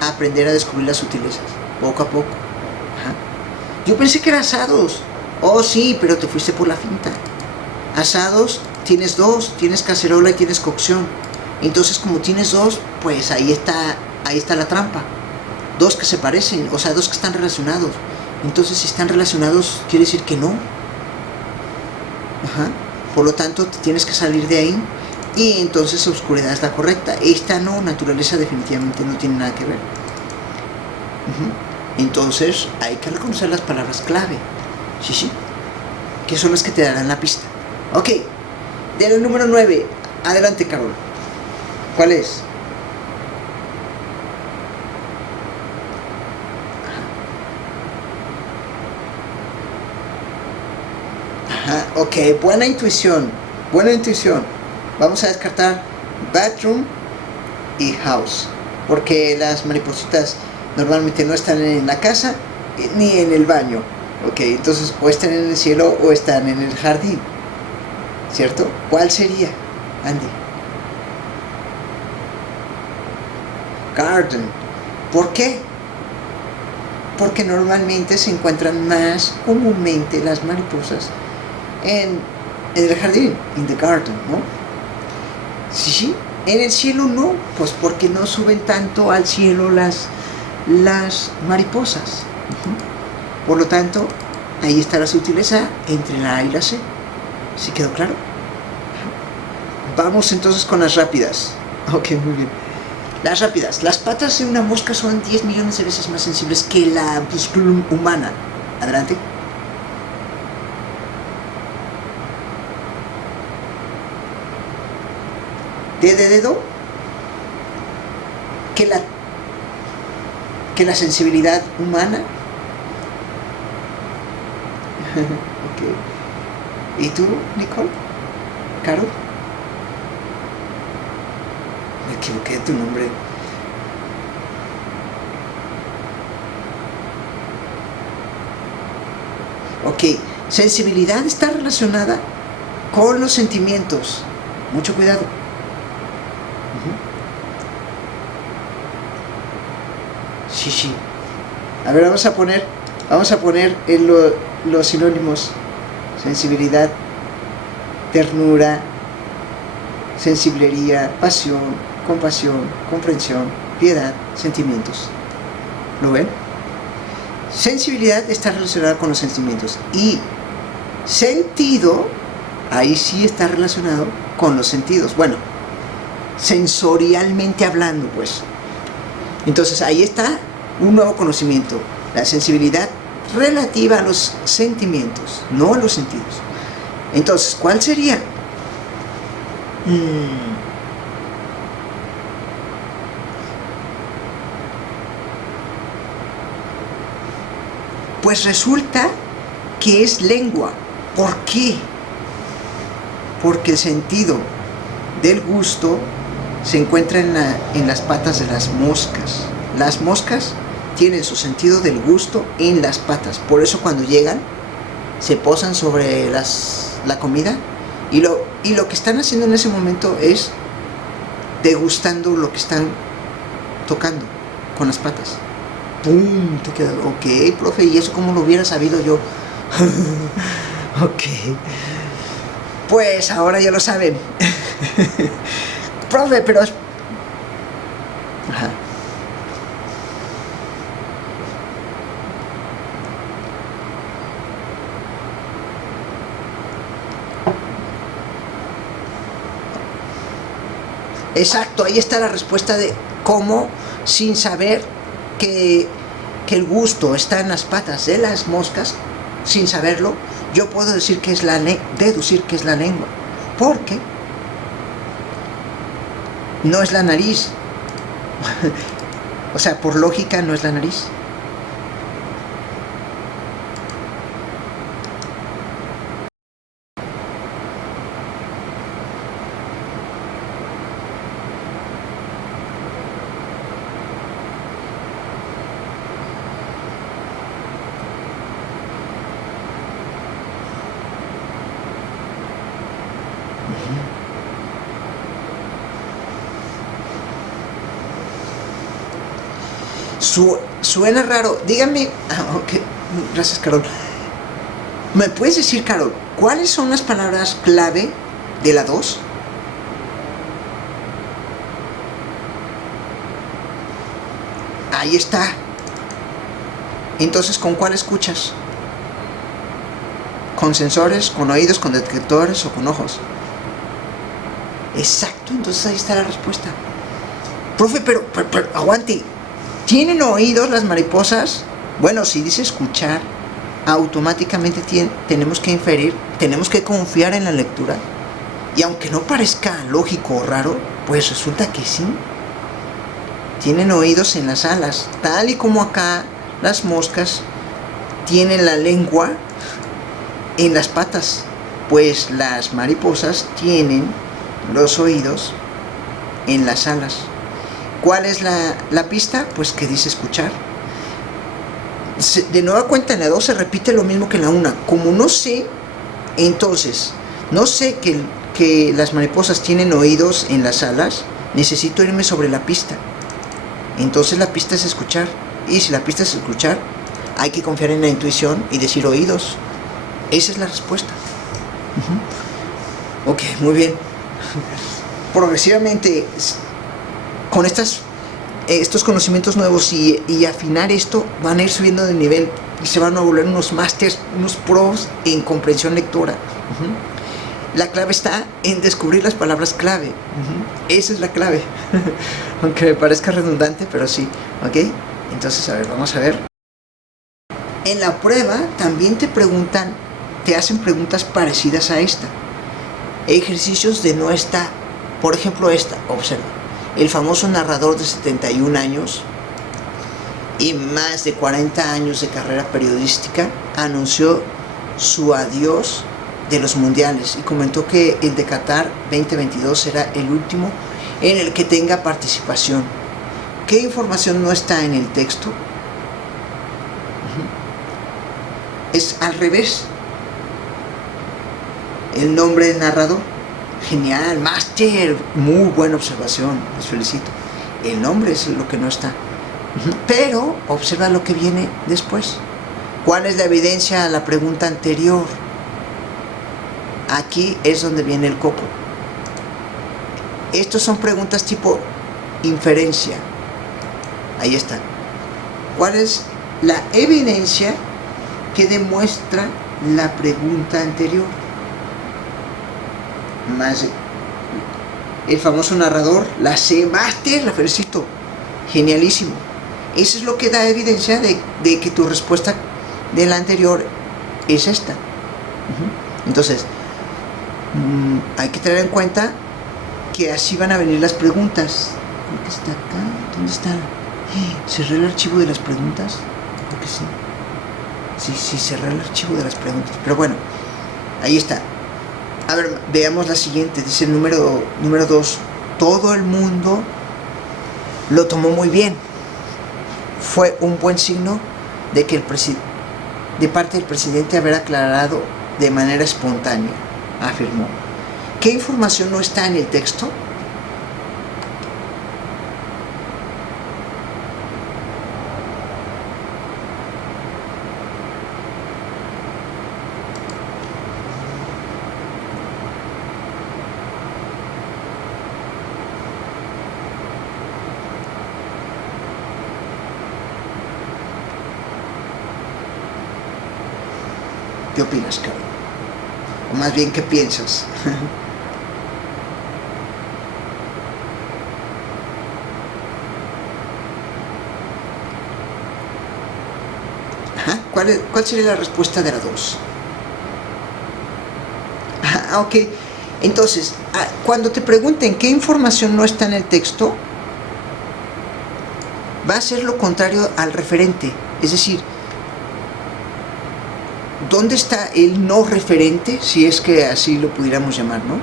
Aprender a descubrir las sutilezas, poco a poco. Ajá. Yo pensé que eran asados. Oh, sí, pero te fuiste por la finta. Asados, tienes dos, tienes cacerola y tienes cocción. Entonces, como tienes dos, pues ahí está la trampa. Dos que se parecen, o sea, dos que están relacionados. Entonces, si están relacionados, quiere decir que no. Ajá. Por lo tanto, tienes que salir de ahí y entonces oscuridad es la correcta. Esta no, naturaleza definitivamente no tiene nada que ver. Entonces, hay que reconocer las palabras clave. Sí, sí. que son las que te darán la pista. Ok, del número 9, adelante, Carol. ¿Cuál es? Ajá, ok, buena intuición, buena intuición. Vamos a descartar bathroom y house, porque las maripositas normalmente no están en la casa ni en el baño. Ok, entonces o están en el cielo o están en el jardín, ¿cierto? ¿Cuál sería, Andy? Garden. ¿Por qué? Porque normalmente se encuentran más comúnmente las mariposas en el jardín, in the garden, ¿no? Sí, en el cielo no, pues porque no suben tanto al cielo las mariposas. Por lo tanto, ahí está la sutileza entre la A y la C. ¿Sí quedó claro? Vamos entonces con las rápidas. Ok, muy bien. Las rápidas. Las patas de una mosca son 10 millones de veces más sensibles que la humana. Adelante. D de dedo. Que la sensibilidad humana. Ok. ¿Y tú, Nicole? ¿Caro? Me equivoqué de tu nombre. Ok, sensibilidad está relacionada con los sentimientos. Mucho cuidado. Sí, sí. A ver, vamos a poner en los sinónimos. Sensibilidad, ternura, sensiblería, pasión, compasión, comprensión, piedad, sentimientos. ¿Lo ven? Sensibilidad está relacionada con los sentimientos y sentido, ahí sí está relacionado con los sentidos. Bueno, sensorialmente hablando, pues. Entonces ahí está un nuevo conocimiento, la sensibilidad relativa a los sentimientos, no a los sentidos. Entonces, ¿cuál sería? Pues resulta que es lengua. ¿Por qué? Porque el sentido del gusto se encuentra en las patas de las moscas. Las moscas tienen su sentido del gusto en las patas. Por eso cuando llegan, se posan sobre la comida y lo que están haciendo en ese momento es degustando lo que están tocando con las patas. ¡Pum! Te queda, ok, profe, ¿y eso cómo lo hubiera sabido yo? Ok. Pues ahora ya lo saben. Profe, pero... Ajá. Exacto, ahí está la respuesta de cómo, sin saber que el gusto está en las patas de las moscas, sin saberlo, yo puedo decir que es deducir que es la lengua, porque no es la nariz. O sea, por lógica no es la nariz. Suena raro. Dígame. Ok, gracias, Carol. ¿Me puedes decir, Carol, cuáles son las palabras clave de la 2? Ahí está. Entonces, ¿con cuál escuchas? ¿Con sensores, con oídos, con detectores o con ojos? Exacto, entonces ahí está la respuesta. Profe, pero aguante. ¿Tienen oídos las mariposas? Bueno, si dice escuchar, automáticamente tenemos que inferir, tenemos que confiar en la lectura. Y aunque no parezca lógico o raro, pues resulta que sí. Tienen oídos en las alas, tal y como acá las moscas tienen la lengua en las patas, pues las mariposas tienen los oídos en las alas. ¿Cuál es la pista? Pues que dice escuchar. De nueva cuenta en la 2 se repite lo mismo que en la 1. Como no sé, entonces, no sé que las mariposas tienen oídos en las alas, necesito irme sobre la pista. Entonces la pista es escuchar. Y si la pista es escuchar, hay que confiar en la intuición y decir oídos. Esa es la respuesta. Ok, muy bien. Progresivamente, con estos conocimientos nuevos y afinar esto, van a ir subiendo de nivel y se van a volver unos másters, unos pros en comprensión lectora. La clave está en descubrir las palabras clave. Esa es la clave. Aunque me parezca redundante, pero sí. ¿Ok? Entonces, a ver, vamos a ver. En la prueba también te hacen preguntas parecidas a esta. Ejercicios de no está. Por ejemplo, esta, observa. El famoso narrador de 71 años y más de 40 años de carrera periodística anunció su adiós de los mundiales y comentó que el de Qatar 2022 será el último en el que tenga participación. ¿Qué información no está en el texto? Es al revés. El nombre del narrador. Genial, máster, muy buena observación, les felicito. El nombre es lo que no está. Pero observa lo que viene después. ¿Cuál es la evidencia a la pregunta anterior? Aquí es donde viene el coco. Estos son preguntas tipo inferencia. Ahí está. ¿Cuál es la evidencia que demuestra la pregunta anterior? Más el famoso narrador, la C, máster, la felicito. Genialísimo. Eso es lo que da evidencia de que tu respuesta de la anterior es esta. Entonces, hay que tener en cuenta que así van a venir las preguntas. Creo que está acá. ¿Dónde está? ¿Cerré el archivo de las preguntas? Creo que sí. Sí, cerré el archivo de las preguntas. Pero bueno, ahí está. A ver, veamos la siguiente. Dice el número 2. Todo el mundo lo tomó muy bien. Fue un buen signo de que de parte del presidente haber aclarado de manera espontánea, afirmó. ¿Qué información no está en el texto? ¿Qué opinas, Carlos? O más bien, ¿qué piensas? Ajá. ¿Cuál sería la respuesta de la 2? Ok. Entonces, cuando te pregunten qué información no está en el texto, va a ser lo contrario al referente. Es decir, ¿dónde está el no referente? Si es que así lo pudiéramos llamar, ¿no?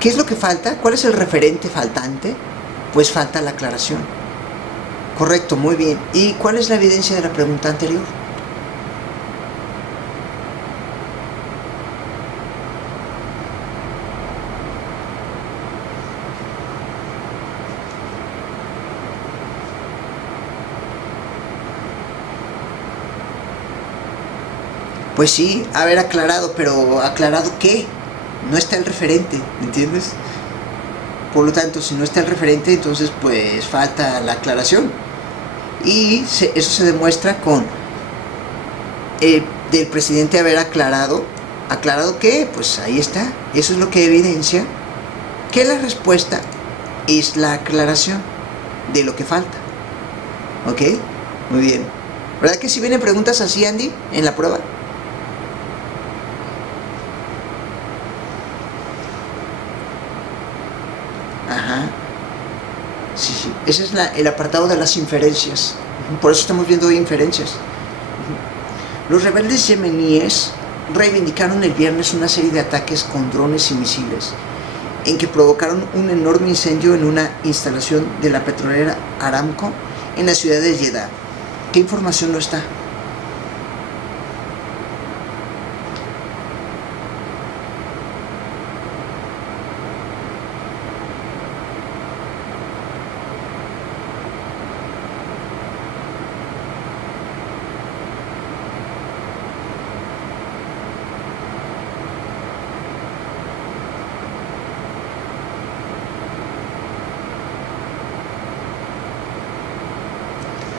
¿Qué es lo que falta? ¿Cuál es el referente faltante? Pues falta la aclaración. Correcto, muy bien. ¿Y cuál es la evidencia de la pregunta anterior? Pues sí, haber aclarado, pero ¿aclarado qué? No está el referente, ¿me entiendes? Por lo tanto, si no está el referente, entonces pues falta la aclaración. Y eso se demuestra con del presidente haber aclarado. ¿Aclarado qué? Pues ahí está. Eso es lo que evidencia que la respuesta es la aclaración de lo que falta. ¿Ok? Muy bien. ¿Verdad que si vienen preguntas así, Andy, en la prueba? Ajá. Sí, sí. Ese es el apartado de las inferencias. Por eso estamos viendo hoy inferencias. Los rebeldes yemeníes reivindicaron el viernes una serie de ataques con drones y misiles, en que provocaron un enorme incendio en una instalación de la petrolera Aramco en la ciudad de Jeddah. ¿Qué información no está?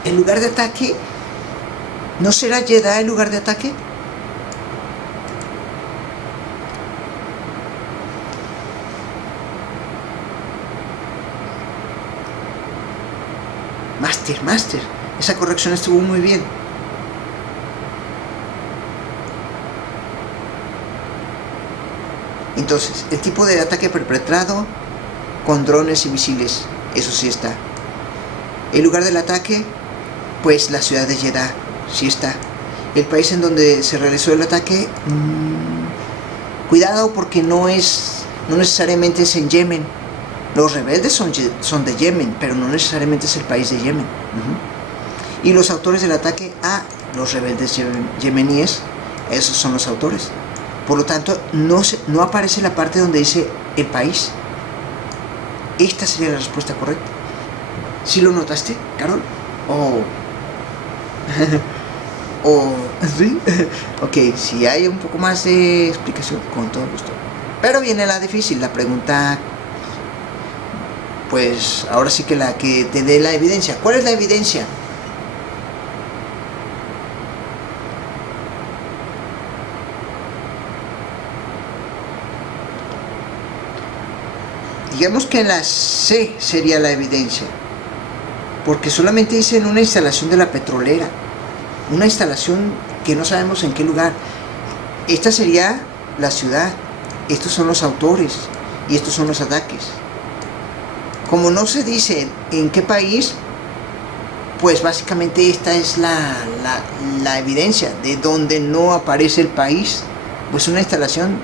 ¿El lugar de ataque no será Jeddah el lugar de ataque? Master, esa corrección estuvo muy bien. Entonces, el tipo de ataque perpetrado con drones y misiles, eso sí está. El lugar del ataque, pues la ciudad de Jeddah, sí está. El país en donde se realizó el ataque, cuidado porque no necesariamente es en Yemen. Los rebeldes son de Yemen, pero no necesariamente es el país de Yemen. Y los autores del ataque los rebeldes yemeníes, esos son los autores. Por lo tanto, no aparece la parte donde dice el país. Esta sería la respuesta correcta. ¿Sí lo notaste, Carol? ¿Sí? Ok, si hay un poco más de explicación, con todo gusto. Pero viene la difícil, la pregunta, pues ahora sí que la que te dé la evidencia. ¿Cuál es la evidencia? Digamos que en la C sería la evidencia, porque solamente dice en una instalación de la petrolera, una instalación que no sabemos en qué lugar. Esta sería la ciudad, estos son los autores y estos son los ataques. Como no se dice en qué país, pues básicamente esta es la evidencia de donde no aparece el país. Pues una instalación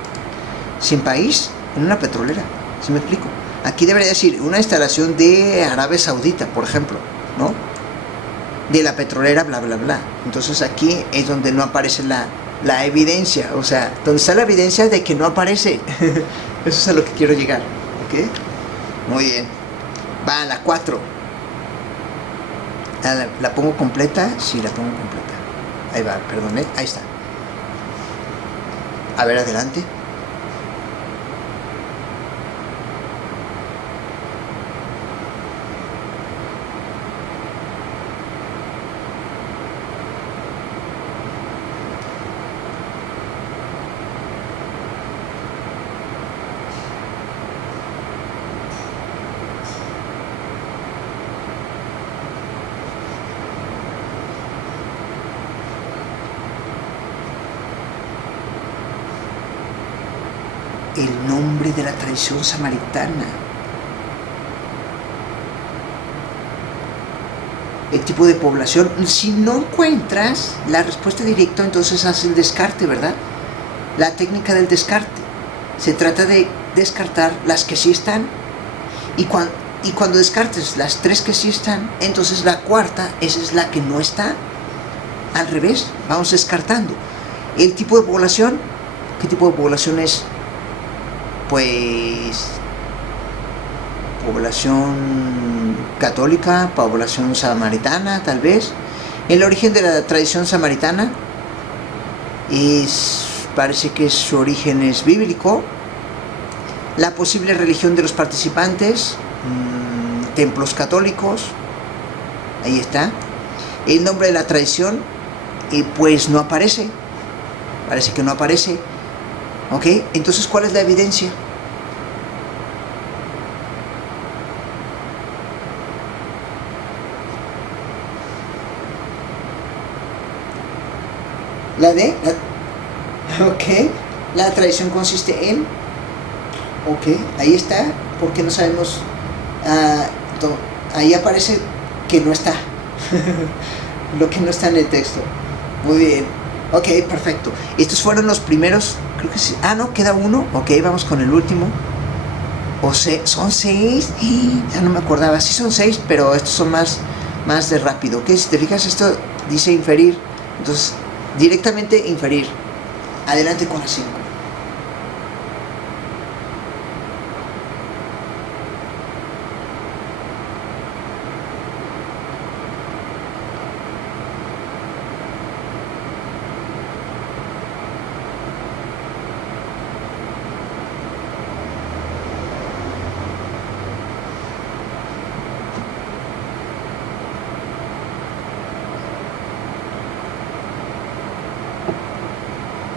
sin país en una petrolera, ¿sí me explico? Aquí debería decir una instalación de Arabia Saudita, por ejemplo, ¿no? De la petrolera, bla, bla, bla. Entonces aquí es donde no aparece la evidencia, o sea, donde está la evidencia de que no aparece. Eso es a lo que quiero llegar, ¿ok? Muy bien. Va a la 4. ¿La pongo completa? Sí, la pongo completa. Ahí va, perdón, ahí está. A ver, adelante. El nombre de la tradición samaritana. El tipo de población. Si no encuentras la respuesta directa, entonces haz el descarte, ¿verdad? La técnica del descarte. Se trata de descartar las que sí están. Y cuando descartes las 3 que sí están, entonces la cuarta, esa es la que no está. Al revés, vamos descartando. El tipo de población, ¿qué tipo de población es? Pues población católica, población samaritana, tal vez. El origen de la tradición samaritana parece que su origen es bíblico. La posible religión de los participantes, templos católicos, ahí está. El nombre de la tradición, pues no aparece, parece que no aparece. ¿Ok? Entonces, ¿cuál es la evidencia? La D, ok. La tradición consiste en, ok, ahí está, porque no sabemos, ahí aparece que no está, lo que no está en el texto. Muy bien, ok, perfecto. Estos fueron los primeros, creo que sí. Ah, no, queda uno, ok, vamos con el último. Son 6, ya no me acordaba, sí son 6, pero estos son más de rápido, ok, si te fijas esto dice inferir, entonces directamente inferir. Adelante con la 5.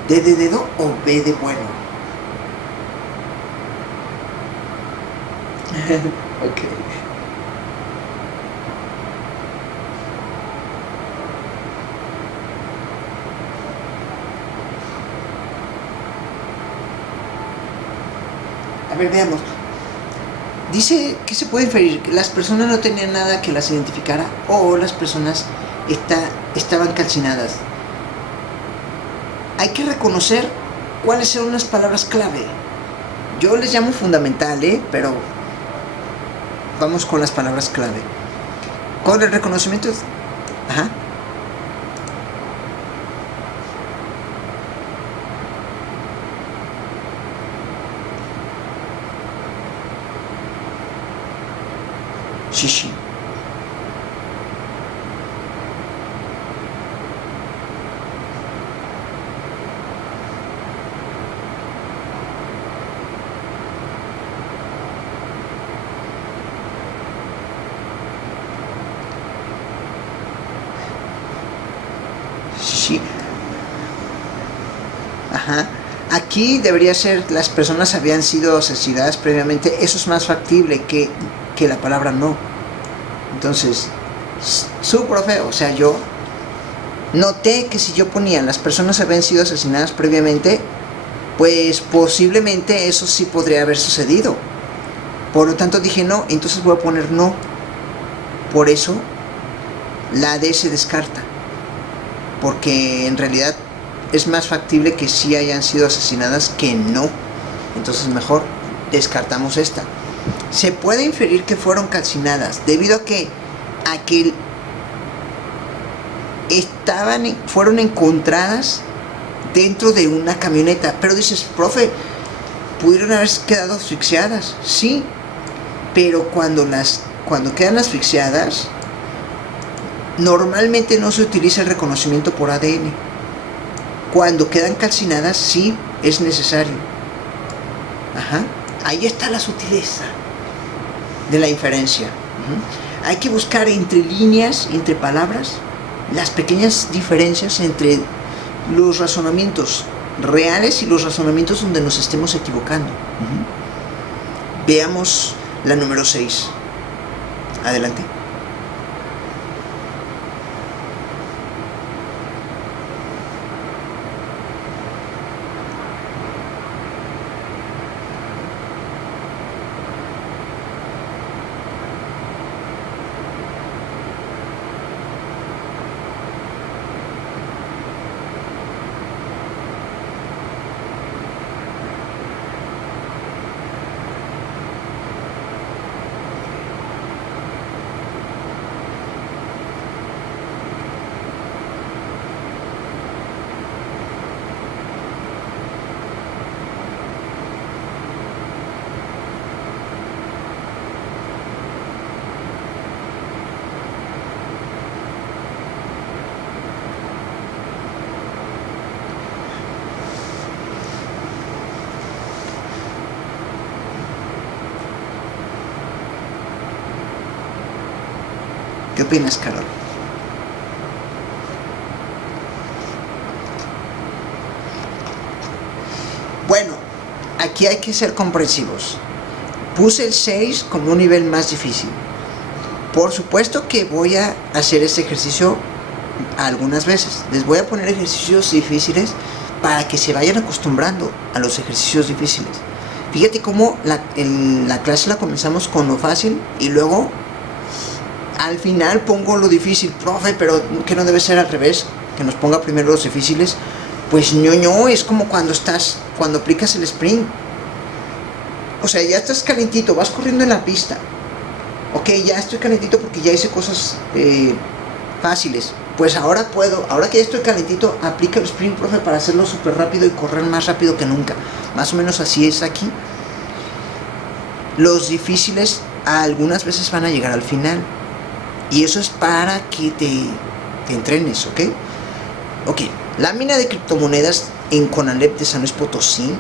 ¿D de dedo o B de bueno? Ok. A ver, veamos. Dice que se puede inferir que las personas no tenían nada que las identificara o las personas estaban calcinadas. Hay que reconocer cuáles son las palabras clave. Yo les llamo fundamental, pero vamos con las palabras clave. Con el reconocimiento... Ajá. Shishi. Shishi. Ajá. Aquí debería ser las personas habían sido asesinadas previamente. Eso es más factible que la palabra no. Entonces, su profe, o sea, yo noté que si yo ponía las personas habían sido asesinadas previamente, pues posiblemente eso sí podría haber sucedido. Por lo tanto dije no, entonces voy a poner no. Por eso la D se descarta, porque en realidad es más factible que sí hayan sido asesinadas que no. Entonces mejor descartamos esta. Se puede inferir que fueron calcinadas debido a que fueron encontradas dentro de una camioneta. Pero dices, profe, pudieron haber quedado asfixiadas. Sí, pero cuando quedan asfixiadas, normalmente no se utiliza el reconocimiento por ADN. Cuando quedan calcinadas, sí es necesario. Ajá. Ahí está la sutileza de la inferencia. Hay que buscar entre líneas, entre palabras, las pequeñas diferencias entre los razonamientos reales y los razonamientos donde nos estemos equivocando. Veamos la número 6. Adelante. ¿Qué opinas, Carol? Bueno, aquí hay que ser comprensivos. Puse el 6 como un nivel más difícil. Por supuesto que voy a hacer este ejercicio algunas veces. Les voy a poner ejercicios difíciles para que se vayan acostumbrando a los ejercicios difíciles. Fíjate cómo la clase la comenzamos con lo fácil y luego al final pongo lo difícil. Profe, pero que no debe ser al revés, que nos ponga primero los difíciles. Pues ñoño, es como cuando aplicas el sprint. O sea, ya estás calentito, vas corriendo en la pista. Ok, ya estoy calentito porque ya hice cosas fáciles. Pues ahora que ya estoy calentito, aplica el sprint, profe, para hacerlo súper rápido y correr más rápido que nunca. Más o menos así es aquí. Los difíciles algunas veces van a llegar al final. Y eso es para que te entrenes, ¿ok? Ok, lámina de criptomonedas en CONALEP de San Luis Potosí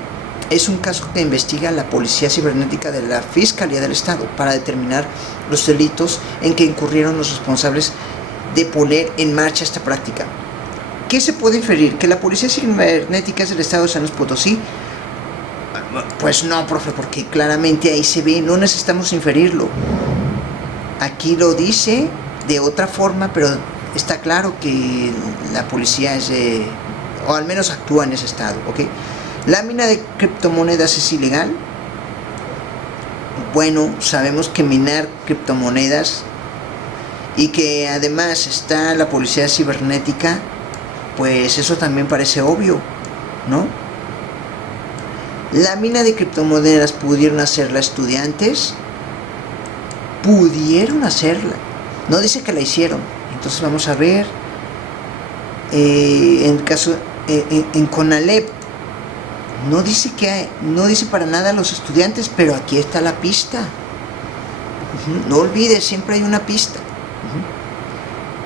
es un caso que investiga la Policía Cibernética de la Fiscalía del Estado para determinar los delitos en que incurrieron los responsables de poner en marcha esta práctica. ¿Qué se puede inferir? ¿Que la Policía Cibernética es del Estado de San Luis Potosí? Pues no, profe, porque claramente ahí se ve, no necesitamos inferirlo. Aquí lo dice de otra forma, pero está claro que la policía es o al menos actúa en ese estado, ¿ok? ¿Lámina de criptomonedas es ilegal? Bueno, sabemos que minar criptomonedas y que además está la policía cibernética, pues eso también parece obvio, ¿no? ¿Lámina de criptomonedas pudieron hacerla estudiantes? Pudieron hacerla, no dice que la hicieron. Entonces vamos a ver en el caso en CONALEP no dice para nada los estudiantes, pero aquí está la pista. No olvides, siempre hay una pista.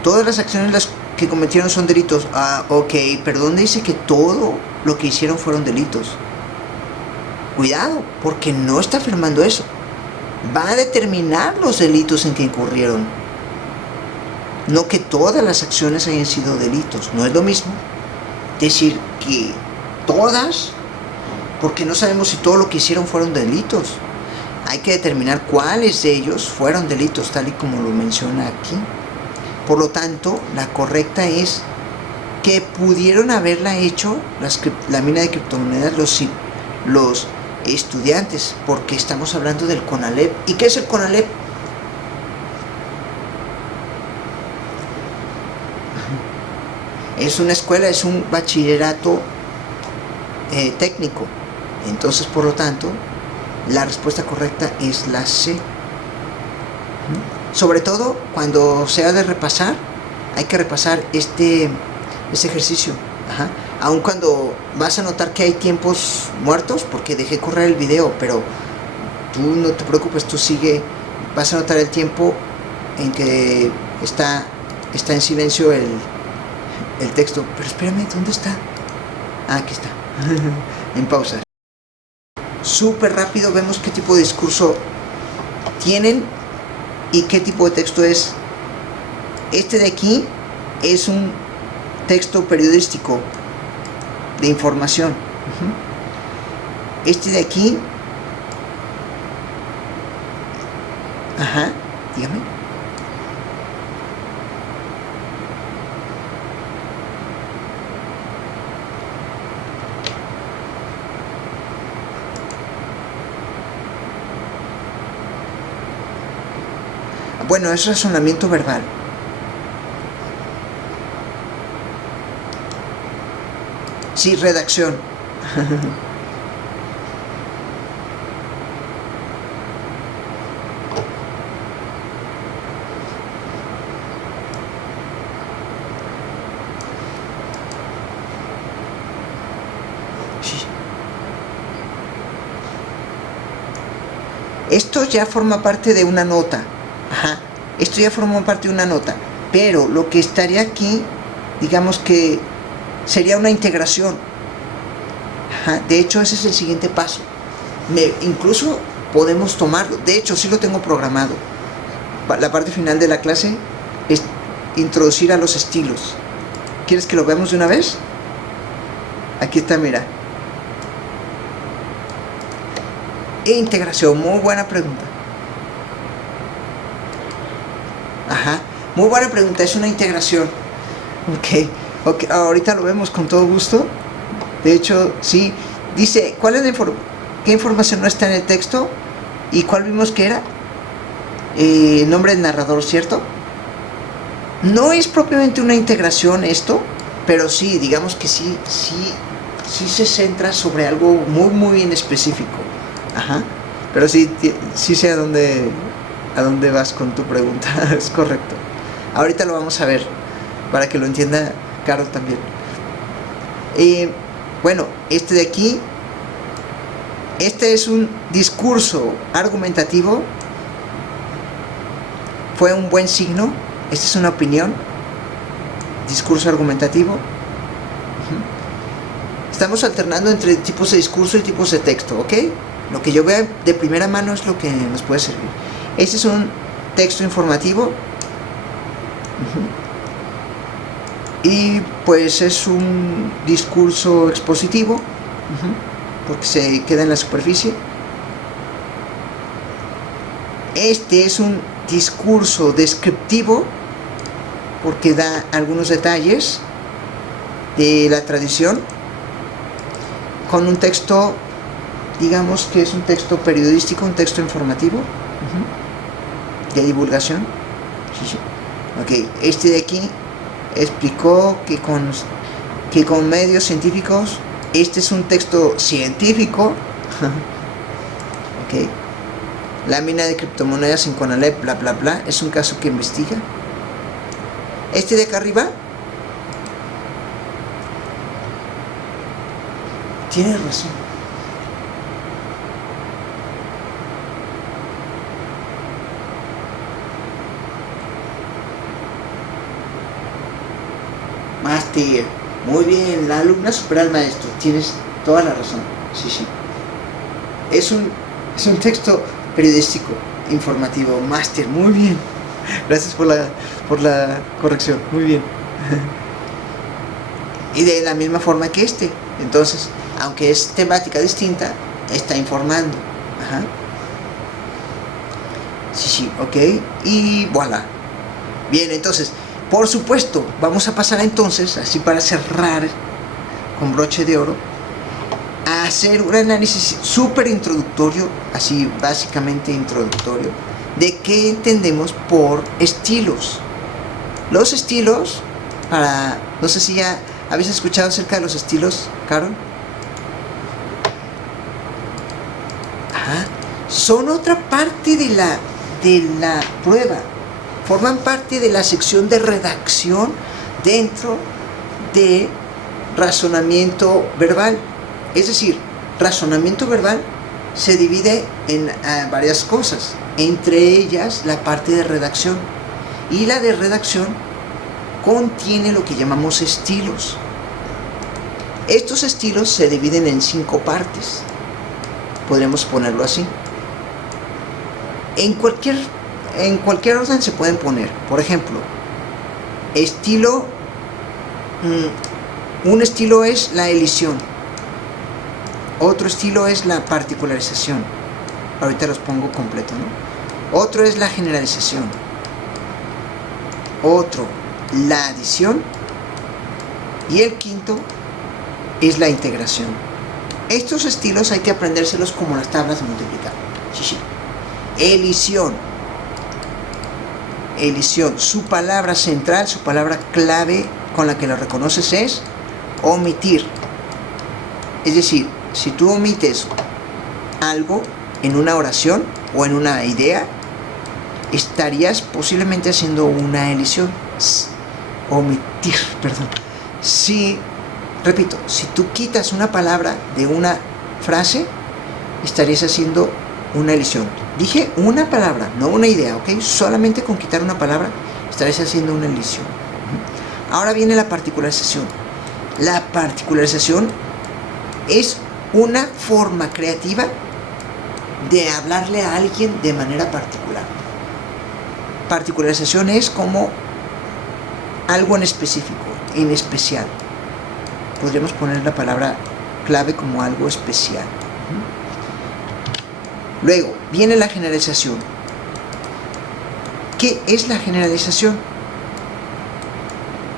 Todas las acciones que cometieron son delitos. Ok, pero ¿dónde dice que todo lo que hicieron fueron delitos? Cuidado, porque no está afirmando eso. Va a determinar los delitos en que incurrieron. No que todas las acciones hayan sido delitos. No es lo mismo decir que todas, porque no sabemos si todo lo que hicieron fueron delitos. Hay que determinar cuáles de ellos fueron delitos, tal y como lo menciona aquí. Por lo tanto, la correcta es que pudieron haberla hecho la mina de criptomonedas los estudiantes, porque estamos hablando del CONALEP. ¿Y qué es el CONALEP? Es una escuela, es un bachillerato técnico. Entonces, por lo tanto, la respuesta correcta es la C. Sobre todo cuando se ha de repasar, hay que repasar este ejercicio. Aun cuando vas a notar que hay tiempos muertos, porque dejé correr el video, pero tú no te preocupes, tú sigue, vas a notar el tiempo en que está en silencio el texto. Pero espérame, ¿dónde está? Aquí está, en pausa. Súper rápido vemos qué tipo de discurso tienen y qué tipo de texto es. Este de aquí es un texto periodístico de información. Este de aquí, dígame. Bueno, es razonamiento verbal. Sí, redacción. Esto ya forma parte de una nota. Esto ya forma parte de una nota. Pero lo que estaría aquí, digamos que sería una integración. De hecho, ese es el siguiente paso. Incluso podemos tomarlo. De hecho, sí lo tengo programado. La parte final de la clase es introducir a los estilos. ¿Quieres que lo veamos de una vez? Aquí está, mira. Integración, muy buena pregunta. Muy buena pregunta, es una integración. Ok, ahorita lo vemos con todo gusto. De hecho, sí. Dice, ¿qué información no está en el texto? ¿Y cuál vimos que era? Nombre del narrador, ¿cierto? No es propiamente una integración esto, pero sí, digamos que sí se centra sobre algo muy en específico. Ajá. Pero sí sé a dónde vas con tu pregunta. Es correcto. Ahorita lo vamos a ver, para que lo entienda Carol también. Bueno, este de aquí, este es un discurso argumentativo. Fue un buen signo. Esta es una opinión. Discurso argumentativo. Estamos alternando entre tipos de discurso y tipos de texto, ¿ok? Lo que yo vea de primera mano es lo que nos puede servir. Este es un texto informativo. Y pues es un discurso expositivo, porque se queda en la superficie. Este es un discurso descriptivo, porque da algunos detalles de la tradición, con un texto, digamos que es un texto periodístico, un texto informativo, de divulgación. Ok, este de aquí explicó que con medios científicos, este es un texto científico. Ok, lámina de criptomonedas en Conalep, bla bla bla, es un caso que investiga. Este de acá arriba tiene razón. Máster, muy bien, la alumna supera al maestro, tienes toda la razón. Sí. Es un texto periodístico, informativo, máster, muy bien. Gracias por la corrección, muy bien. Y de la misma forma que este. Entonces, aunque es temática distinta, está informando. Ajá. Sí, ok. Y voilà. Bien, entonces, por supuesto, vamos a pasar entonces, así para cerrar con broche de oro, a hacer un análisis súper introductorio, así básicamente introductorio, de qué entendemos por estilos. Los estilos, no sé si ya habéis escuchado acerca de los estilos, Carol. Ajá. Son otra parte de la prueba. Forman parte de la sección de redacción dentro de razonamiento verbal. Es decir, razonamiento verbal se divide en varias cosas, entre ellas la parte de redacción. Y la de redacción contiene lo que llamamos estilos. Estos estilos se dividen en 5 partes. Podríamos ponerlo así. En cualquier orden se pueden poner. Por ejemplo, estilo. Un estilo es la elisión. Otro estilo es la particularización. Ahorita los pongo completo, ¿no? Otro es la generalización. Otro, la adición. Y el quinto es la integración. Estos estilos hay que aprendérselos como las tablas de multiplicar. Sí. Elisión. Su palabra central, su palabra clave con la que lo reconoces es omitir. Es decir, si tú omites algo en una oración o en una idea, estarías posiblemente haciendo una elisión. Omitir, perdón. Repito, si tú quitas una palabra de una frase, estarías haciendo una elisión. Dije una palabra, no una idea, ¿ok? Solamente con quitar una palabra estarías haciendo una elisión. Ahora viene la particularización. La particularización es una forma creativa de hablarle a alguien de manera particular. Particularización es como algo en específico, en especial. Podríamos poner la palabra clave como algo especial. Luego viene la generalización. ¿Qué es la generalización?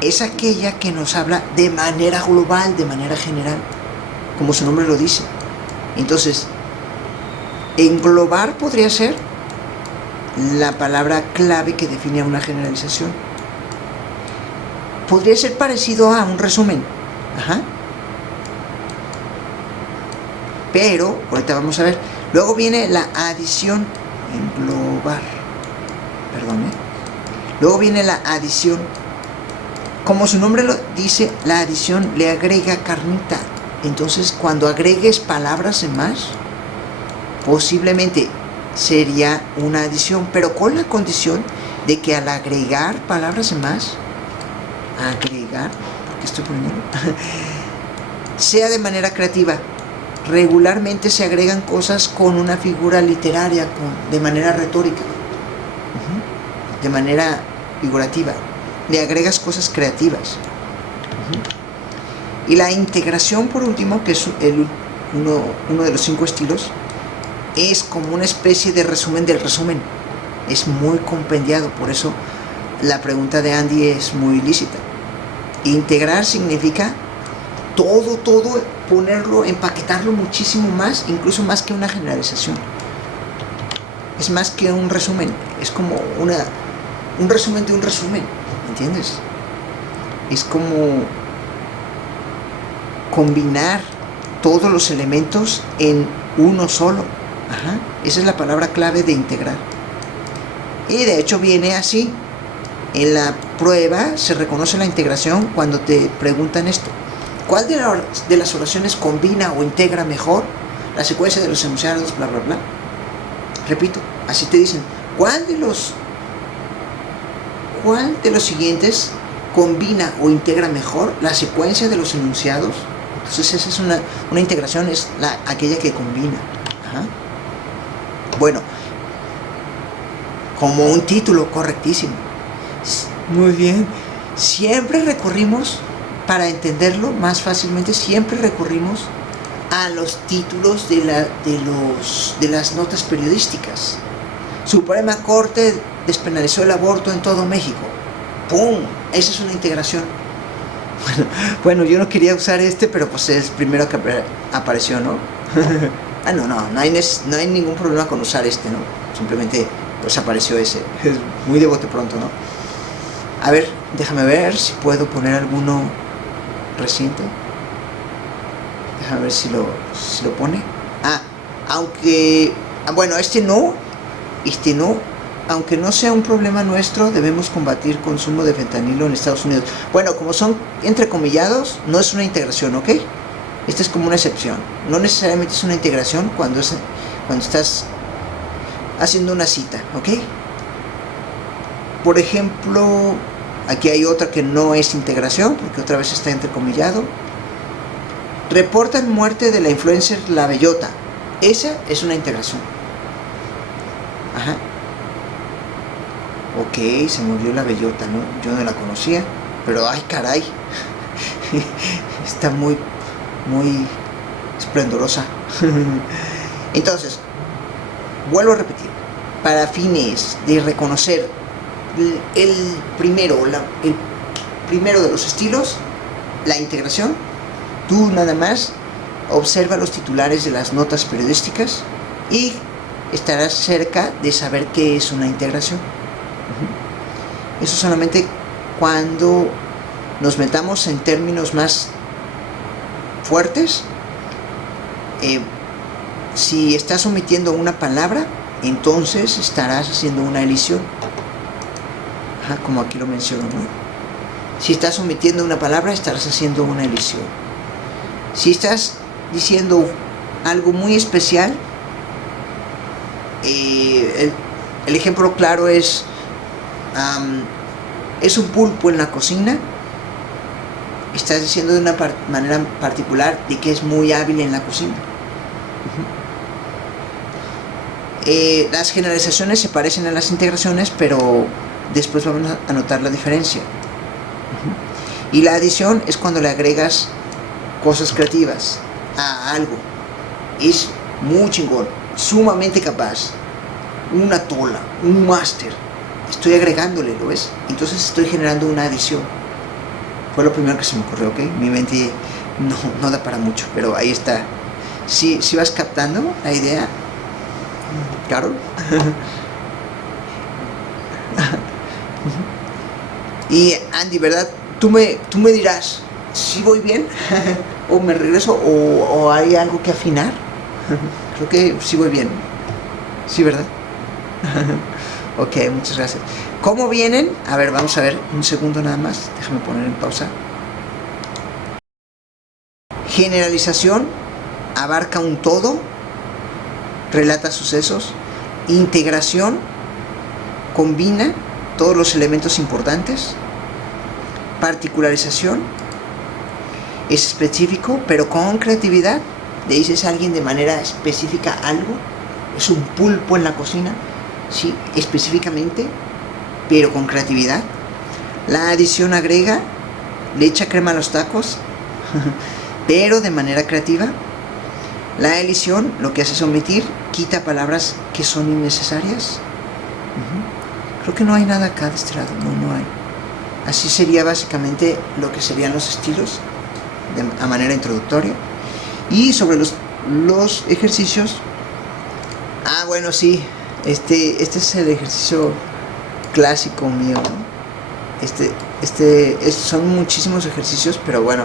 es aquella que nos habla de manera global, de manera general, como su nombre lo dice. Entonces, englobar podría ser la palabra clave que define a una generalización. Podría ser parecido a un resumen. Ajá. Pero, ahorita vamos a ver. Luego viene la adición. Englobar. Perdón, Luego viene la adición. Como su nombre lo dice, la adición le agrega carnita. Entonces, cuando agregues palabras en más, posiblemente sería una adición, pero con la condición de que al agregar palabras en más, agregar, ¿por qué estoy poniendo? Sea de manera creativa. Regularmente se agregan cosas con una figura literaria, de manera retórica, de manera figurativa. Le agregas cosas creativas. Y la integración, por último, que es uno de los 5 estilos, es como una especie de resumen del resumen. Es muy compendiado, por eso la pregunta de Andy es muy lícita. Integrar significa todo, ponerlo, empaquetarlo muchísimo más, incluso más que una generalización. Es más que un resumen, es como un resumen de un resumen, ¿entiendes? Es como combinar todos los elementos en uno solo. Ajá. Esa es la palabra clave de integrar. Y de hecho viene así. En la prueba se reconoce la integración cuando te preguntan esto. ¿Cuál de las oraciones combina o integra mejor la secuencia de los enunciados, bla, bla, bla? Repito, así te dicen, ¿cuál de los siguientes combina o integra mejor la secuencia de los enunciados? Entonces esa es una integración, es aquella que combina. Ajá. Bueno, como un título, correctísimo. Muy bien. Siempre recurrimos, para entenderlo más fácilmente, siempre recurrimos a los títulos de las notas periodísticas. Suprema Corte despenalizó el aborto en todo México. ¡Pum! Esa es una integración. Bueno, yo no quería usar pero pues es el primero que apareció, ¿no? No hay ningún problema con usar ¿no? Simplemente pues apareció ese. Es muy de bote pronto, ¿no? A ver, déjame ver si puedo poner alguno reciente. Déjame ver si lo pone. Bueno, aunque no sea un problema nuestro, debemos combatir consumo de fentanilo en Estados Unidos. Bueno, como son entrecomillados, no es una integración, ¿ok? Esta es como una excepción. No necesariamente es una integración cuando estás haciendo una cita, ¿ok? Por ejemplo, aquí hay otra que no es integración, porque otra vez está entrecomillado. Reportan muerte de la influencer La Bellota. Esa es una integración. Ajá. Ok, se murió La Bellota, ¿no? Yo no la conocía, pero ay caray, está muy esplendorosa. Entonces, vuelvo a repetir, para fines de reconocer el primero de los estilos, la integración, tú nada más observa los titulares de las notas periodísticas y estarás cerca de saber qué es una integración. Eso solamente cuando nos metamos en términos más fuertes. Si estás omitiendo una palabra, entonces estarás haciendo una elisión. Ajá, como aquí lo menciono, ¿no? Si estás omitiendo una palabra, estarás haciendo una elisión. Si estás diciendo algo muy especial, el ejemplo claro es un pulpo en la cocina. Estás diciendo de una manera particular de que es muy hábil en la cocina. Las generalizaciones se parecen a las integraciones, pero después vamos a notar la diferencia. Y la adición es cuando le agregas cosas creativas a algo. Es muy chingón, sumamente capaz, una tola, un máster. Estoy agregándole, ¿lo ves? Entonces estoy generando una adición. Fue lo primero que se me ocurrió, ¿ok? Mi mente no da para mucho, pero ahí está. Si vas captando la idea, Carol. Y Andy, ¿verdad? Tú me dirás, ¿si voy bien? ¿O me regreso? ¿O hay algo que afinar? Creo que sí voy bien. Sí, ¿verdad? Ok, muchas gracias. ¿Cómo vienen? A ver, vamos a ver un segundo nada más. Déjame poner en pausa. Generalización abarca un todo, relata sucesos. Integración combina todos los elementos importantes. Particularización es específico, pero con creatividad. Le dices a alguien de manera específica algo. Es un pulpo en la cocina, sí, específicamente, pero con creatividad. La adición agrega, le echa crema a los tacos, pero de manera creativa. La elisión lo que hace es omitir, quita palabras que son innecesarias. Creo que no hay nada acá de este lado, no hay. Así sería básicamente lo que serían los estilos a manera introductoria. Y sobre los ejercicios, bueno, sí, este es el ejercicio clásico mío, ¿no? Son muchísimos ejercicios, pero bueno,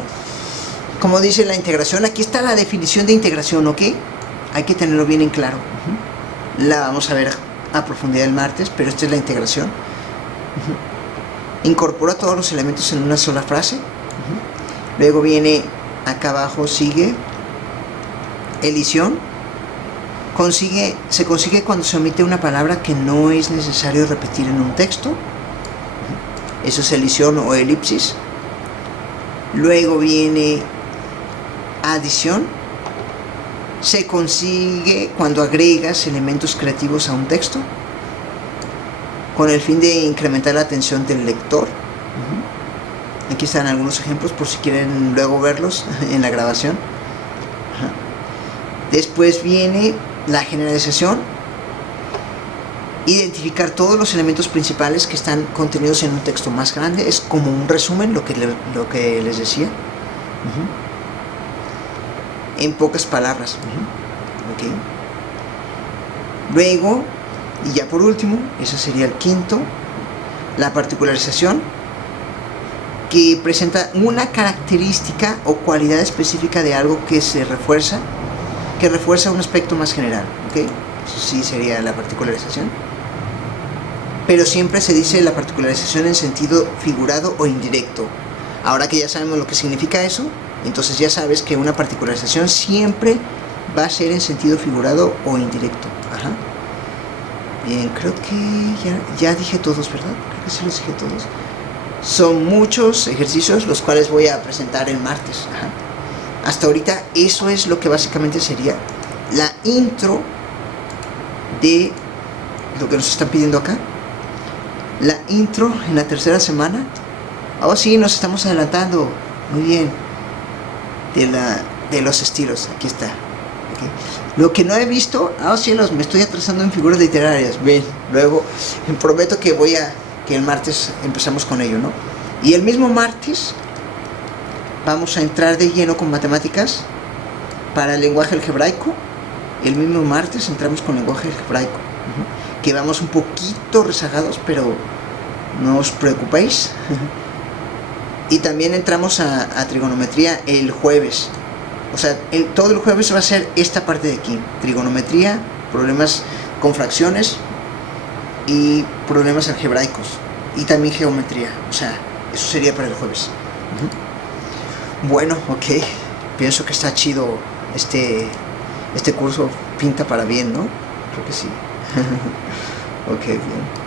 como dice la integración, aquí está la definición de integración, ¿ok? Hay que tenerlo bien en claro. La vamos a ver a profundidad el martes, pero esta es la integración. Incorpora todos los elementos en una sola frase. Luego viene acá abajo, sigue elisión. Se consigue cuando se omite una palabra que no es necesario repetir en un texto. Eso es elisión o elipsis. Luego viene adición. Se consigue cuando agregas elementos creativos a un texto con el fin de incrementar la atención del lector. Aquí están algunos ejemplos por si quieren luego verlos en la grabación. Después viene la generalización. Identificar todos los elementos principales que están contenidos en un texto más grande. Es como un resumen, lo que les decía. En pocas palabras. Okay. Luego, y ya por último, ese sería el quinto, la particularización, que presenta una característica o cualidad específica de algo que refuerza un aspecto más general. ¿Okay? Eso sí sería la particularización. Pero siempre se dice la particularización en sentido figurado o indirecto. Ahora que ya sabemos lo que significa eso, entonces ya sabes que una particularización siempre va a ser en sentido figurado o indirecto. Bien, creo que ya dije todos, ¿verdad? Creo que sí los dije todos. Son muchos ejercicios los cuales voy a presentar el martes. Hasta ahorita eso es lo que básicamente sería la intro de lo que nos están pidiendo acá. La intro en la tercera semana. Oh sí, nos estamos adelantando. Muy bien. De los estilos. Aquí está. Okay. Lo que no he visto. Cielos, me estoy atrasando en figuras literarias. Bien, luego prometo que que el martes empezamos con ello, ¿no? Y el mismo martes vamos a entrar de lleno con matemáticas para el lenguaje algebraico. El mismo martes entramos con lenguaje algebraico. Que vamos un poquito rezagados, pero no os preocupéis. Y también entramos a trigonometría el jueves. O sea, todo el jueves va a ser esta parte de aquí. Trigonometría, problemas con fracciones y problemas algebraicos. Y también geometría. O sea, eso sería para el jueves. Bueno, ok. Pienso que está chido este curso. Pinta para bien, ¿no? Creo que sí. Ok, bien.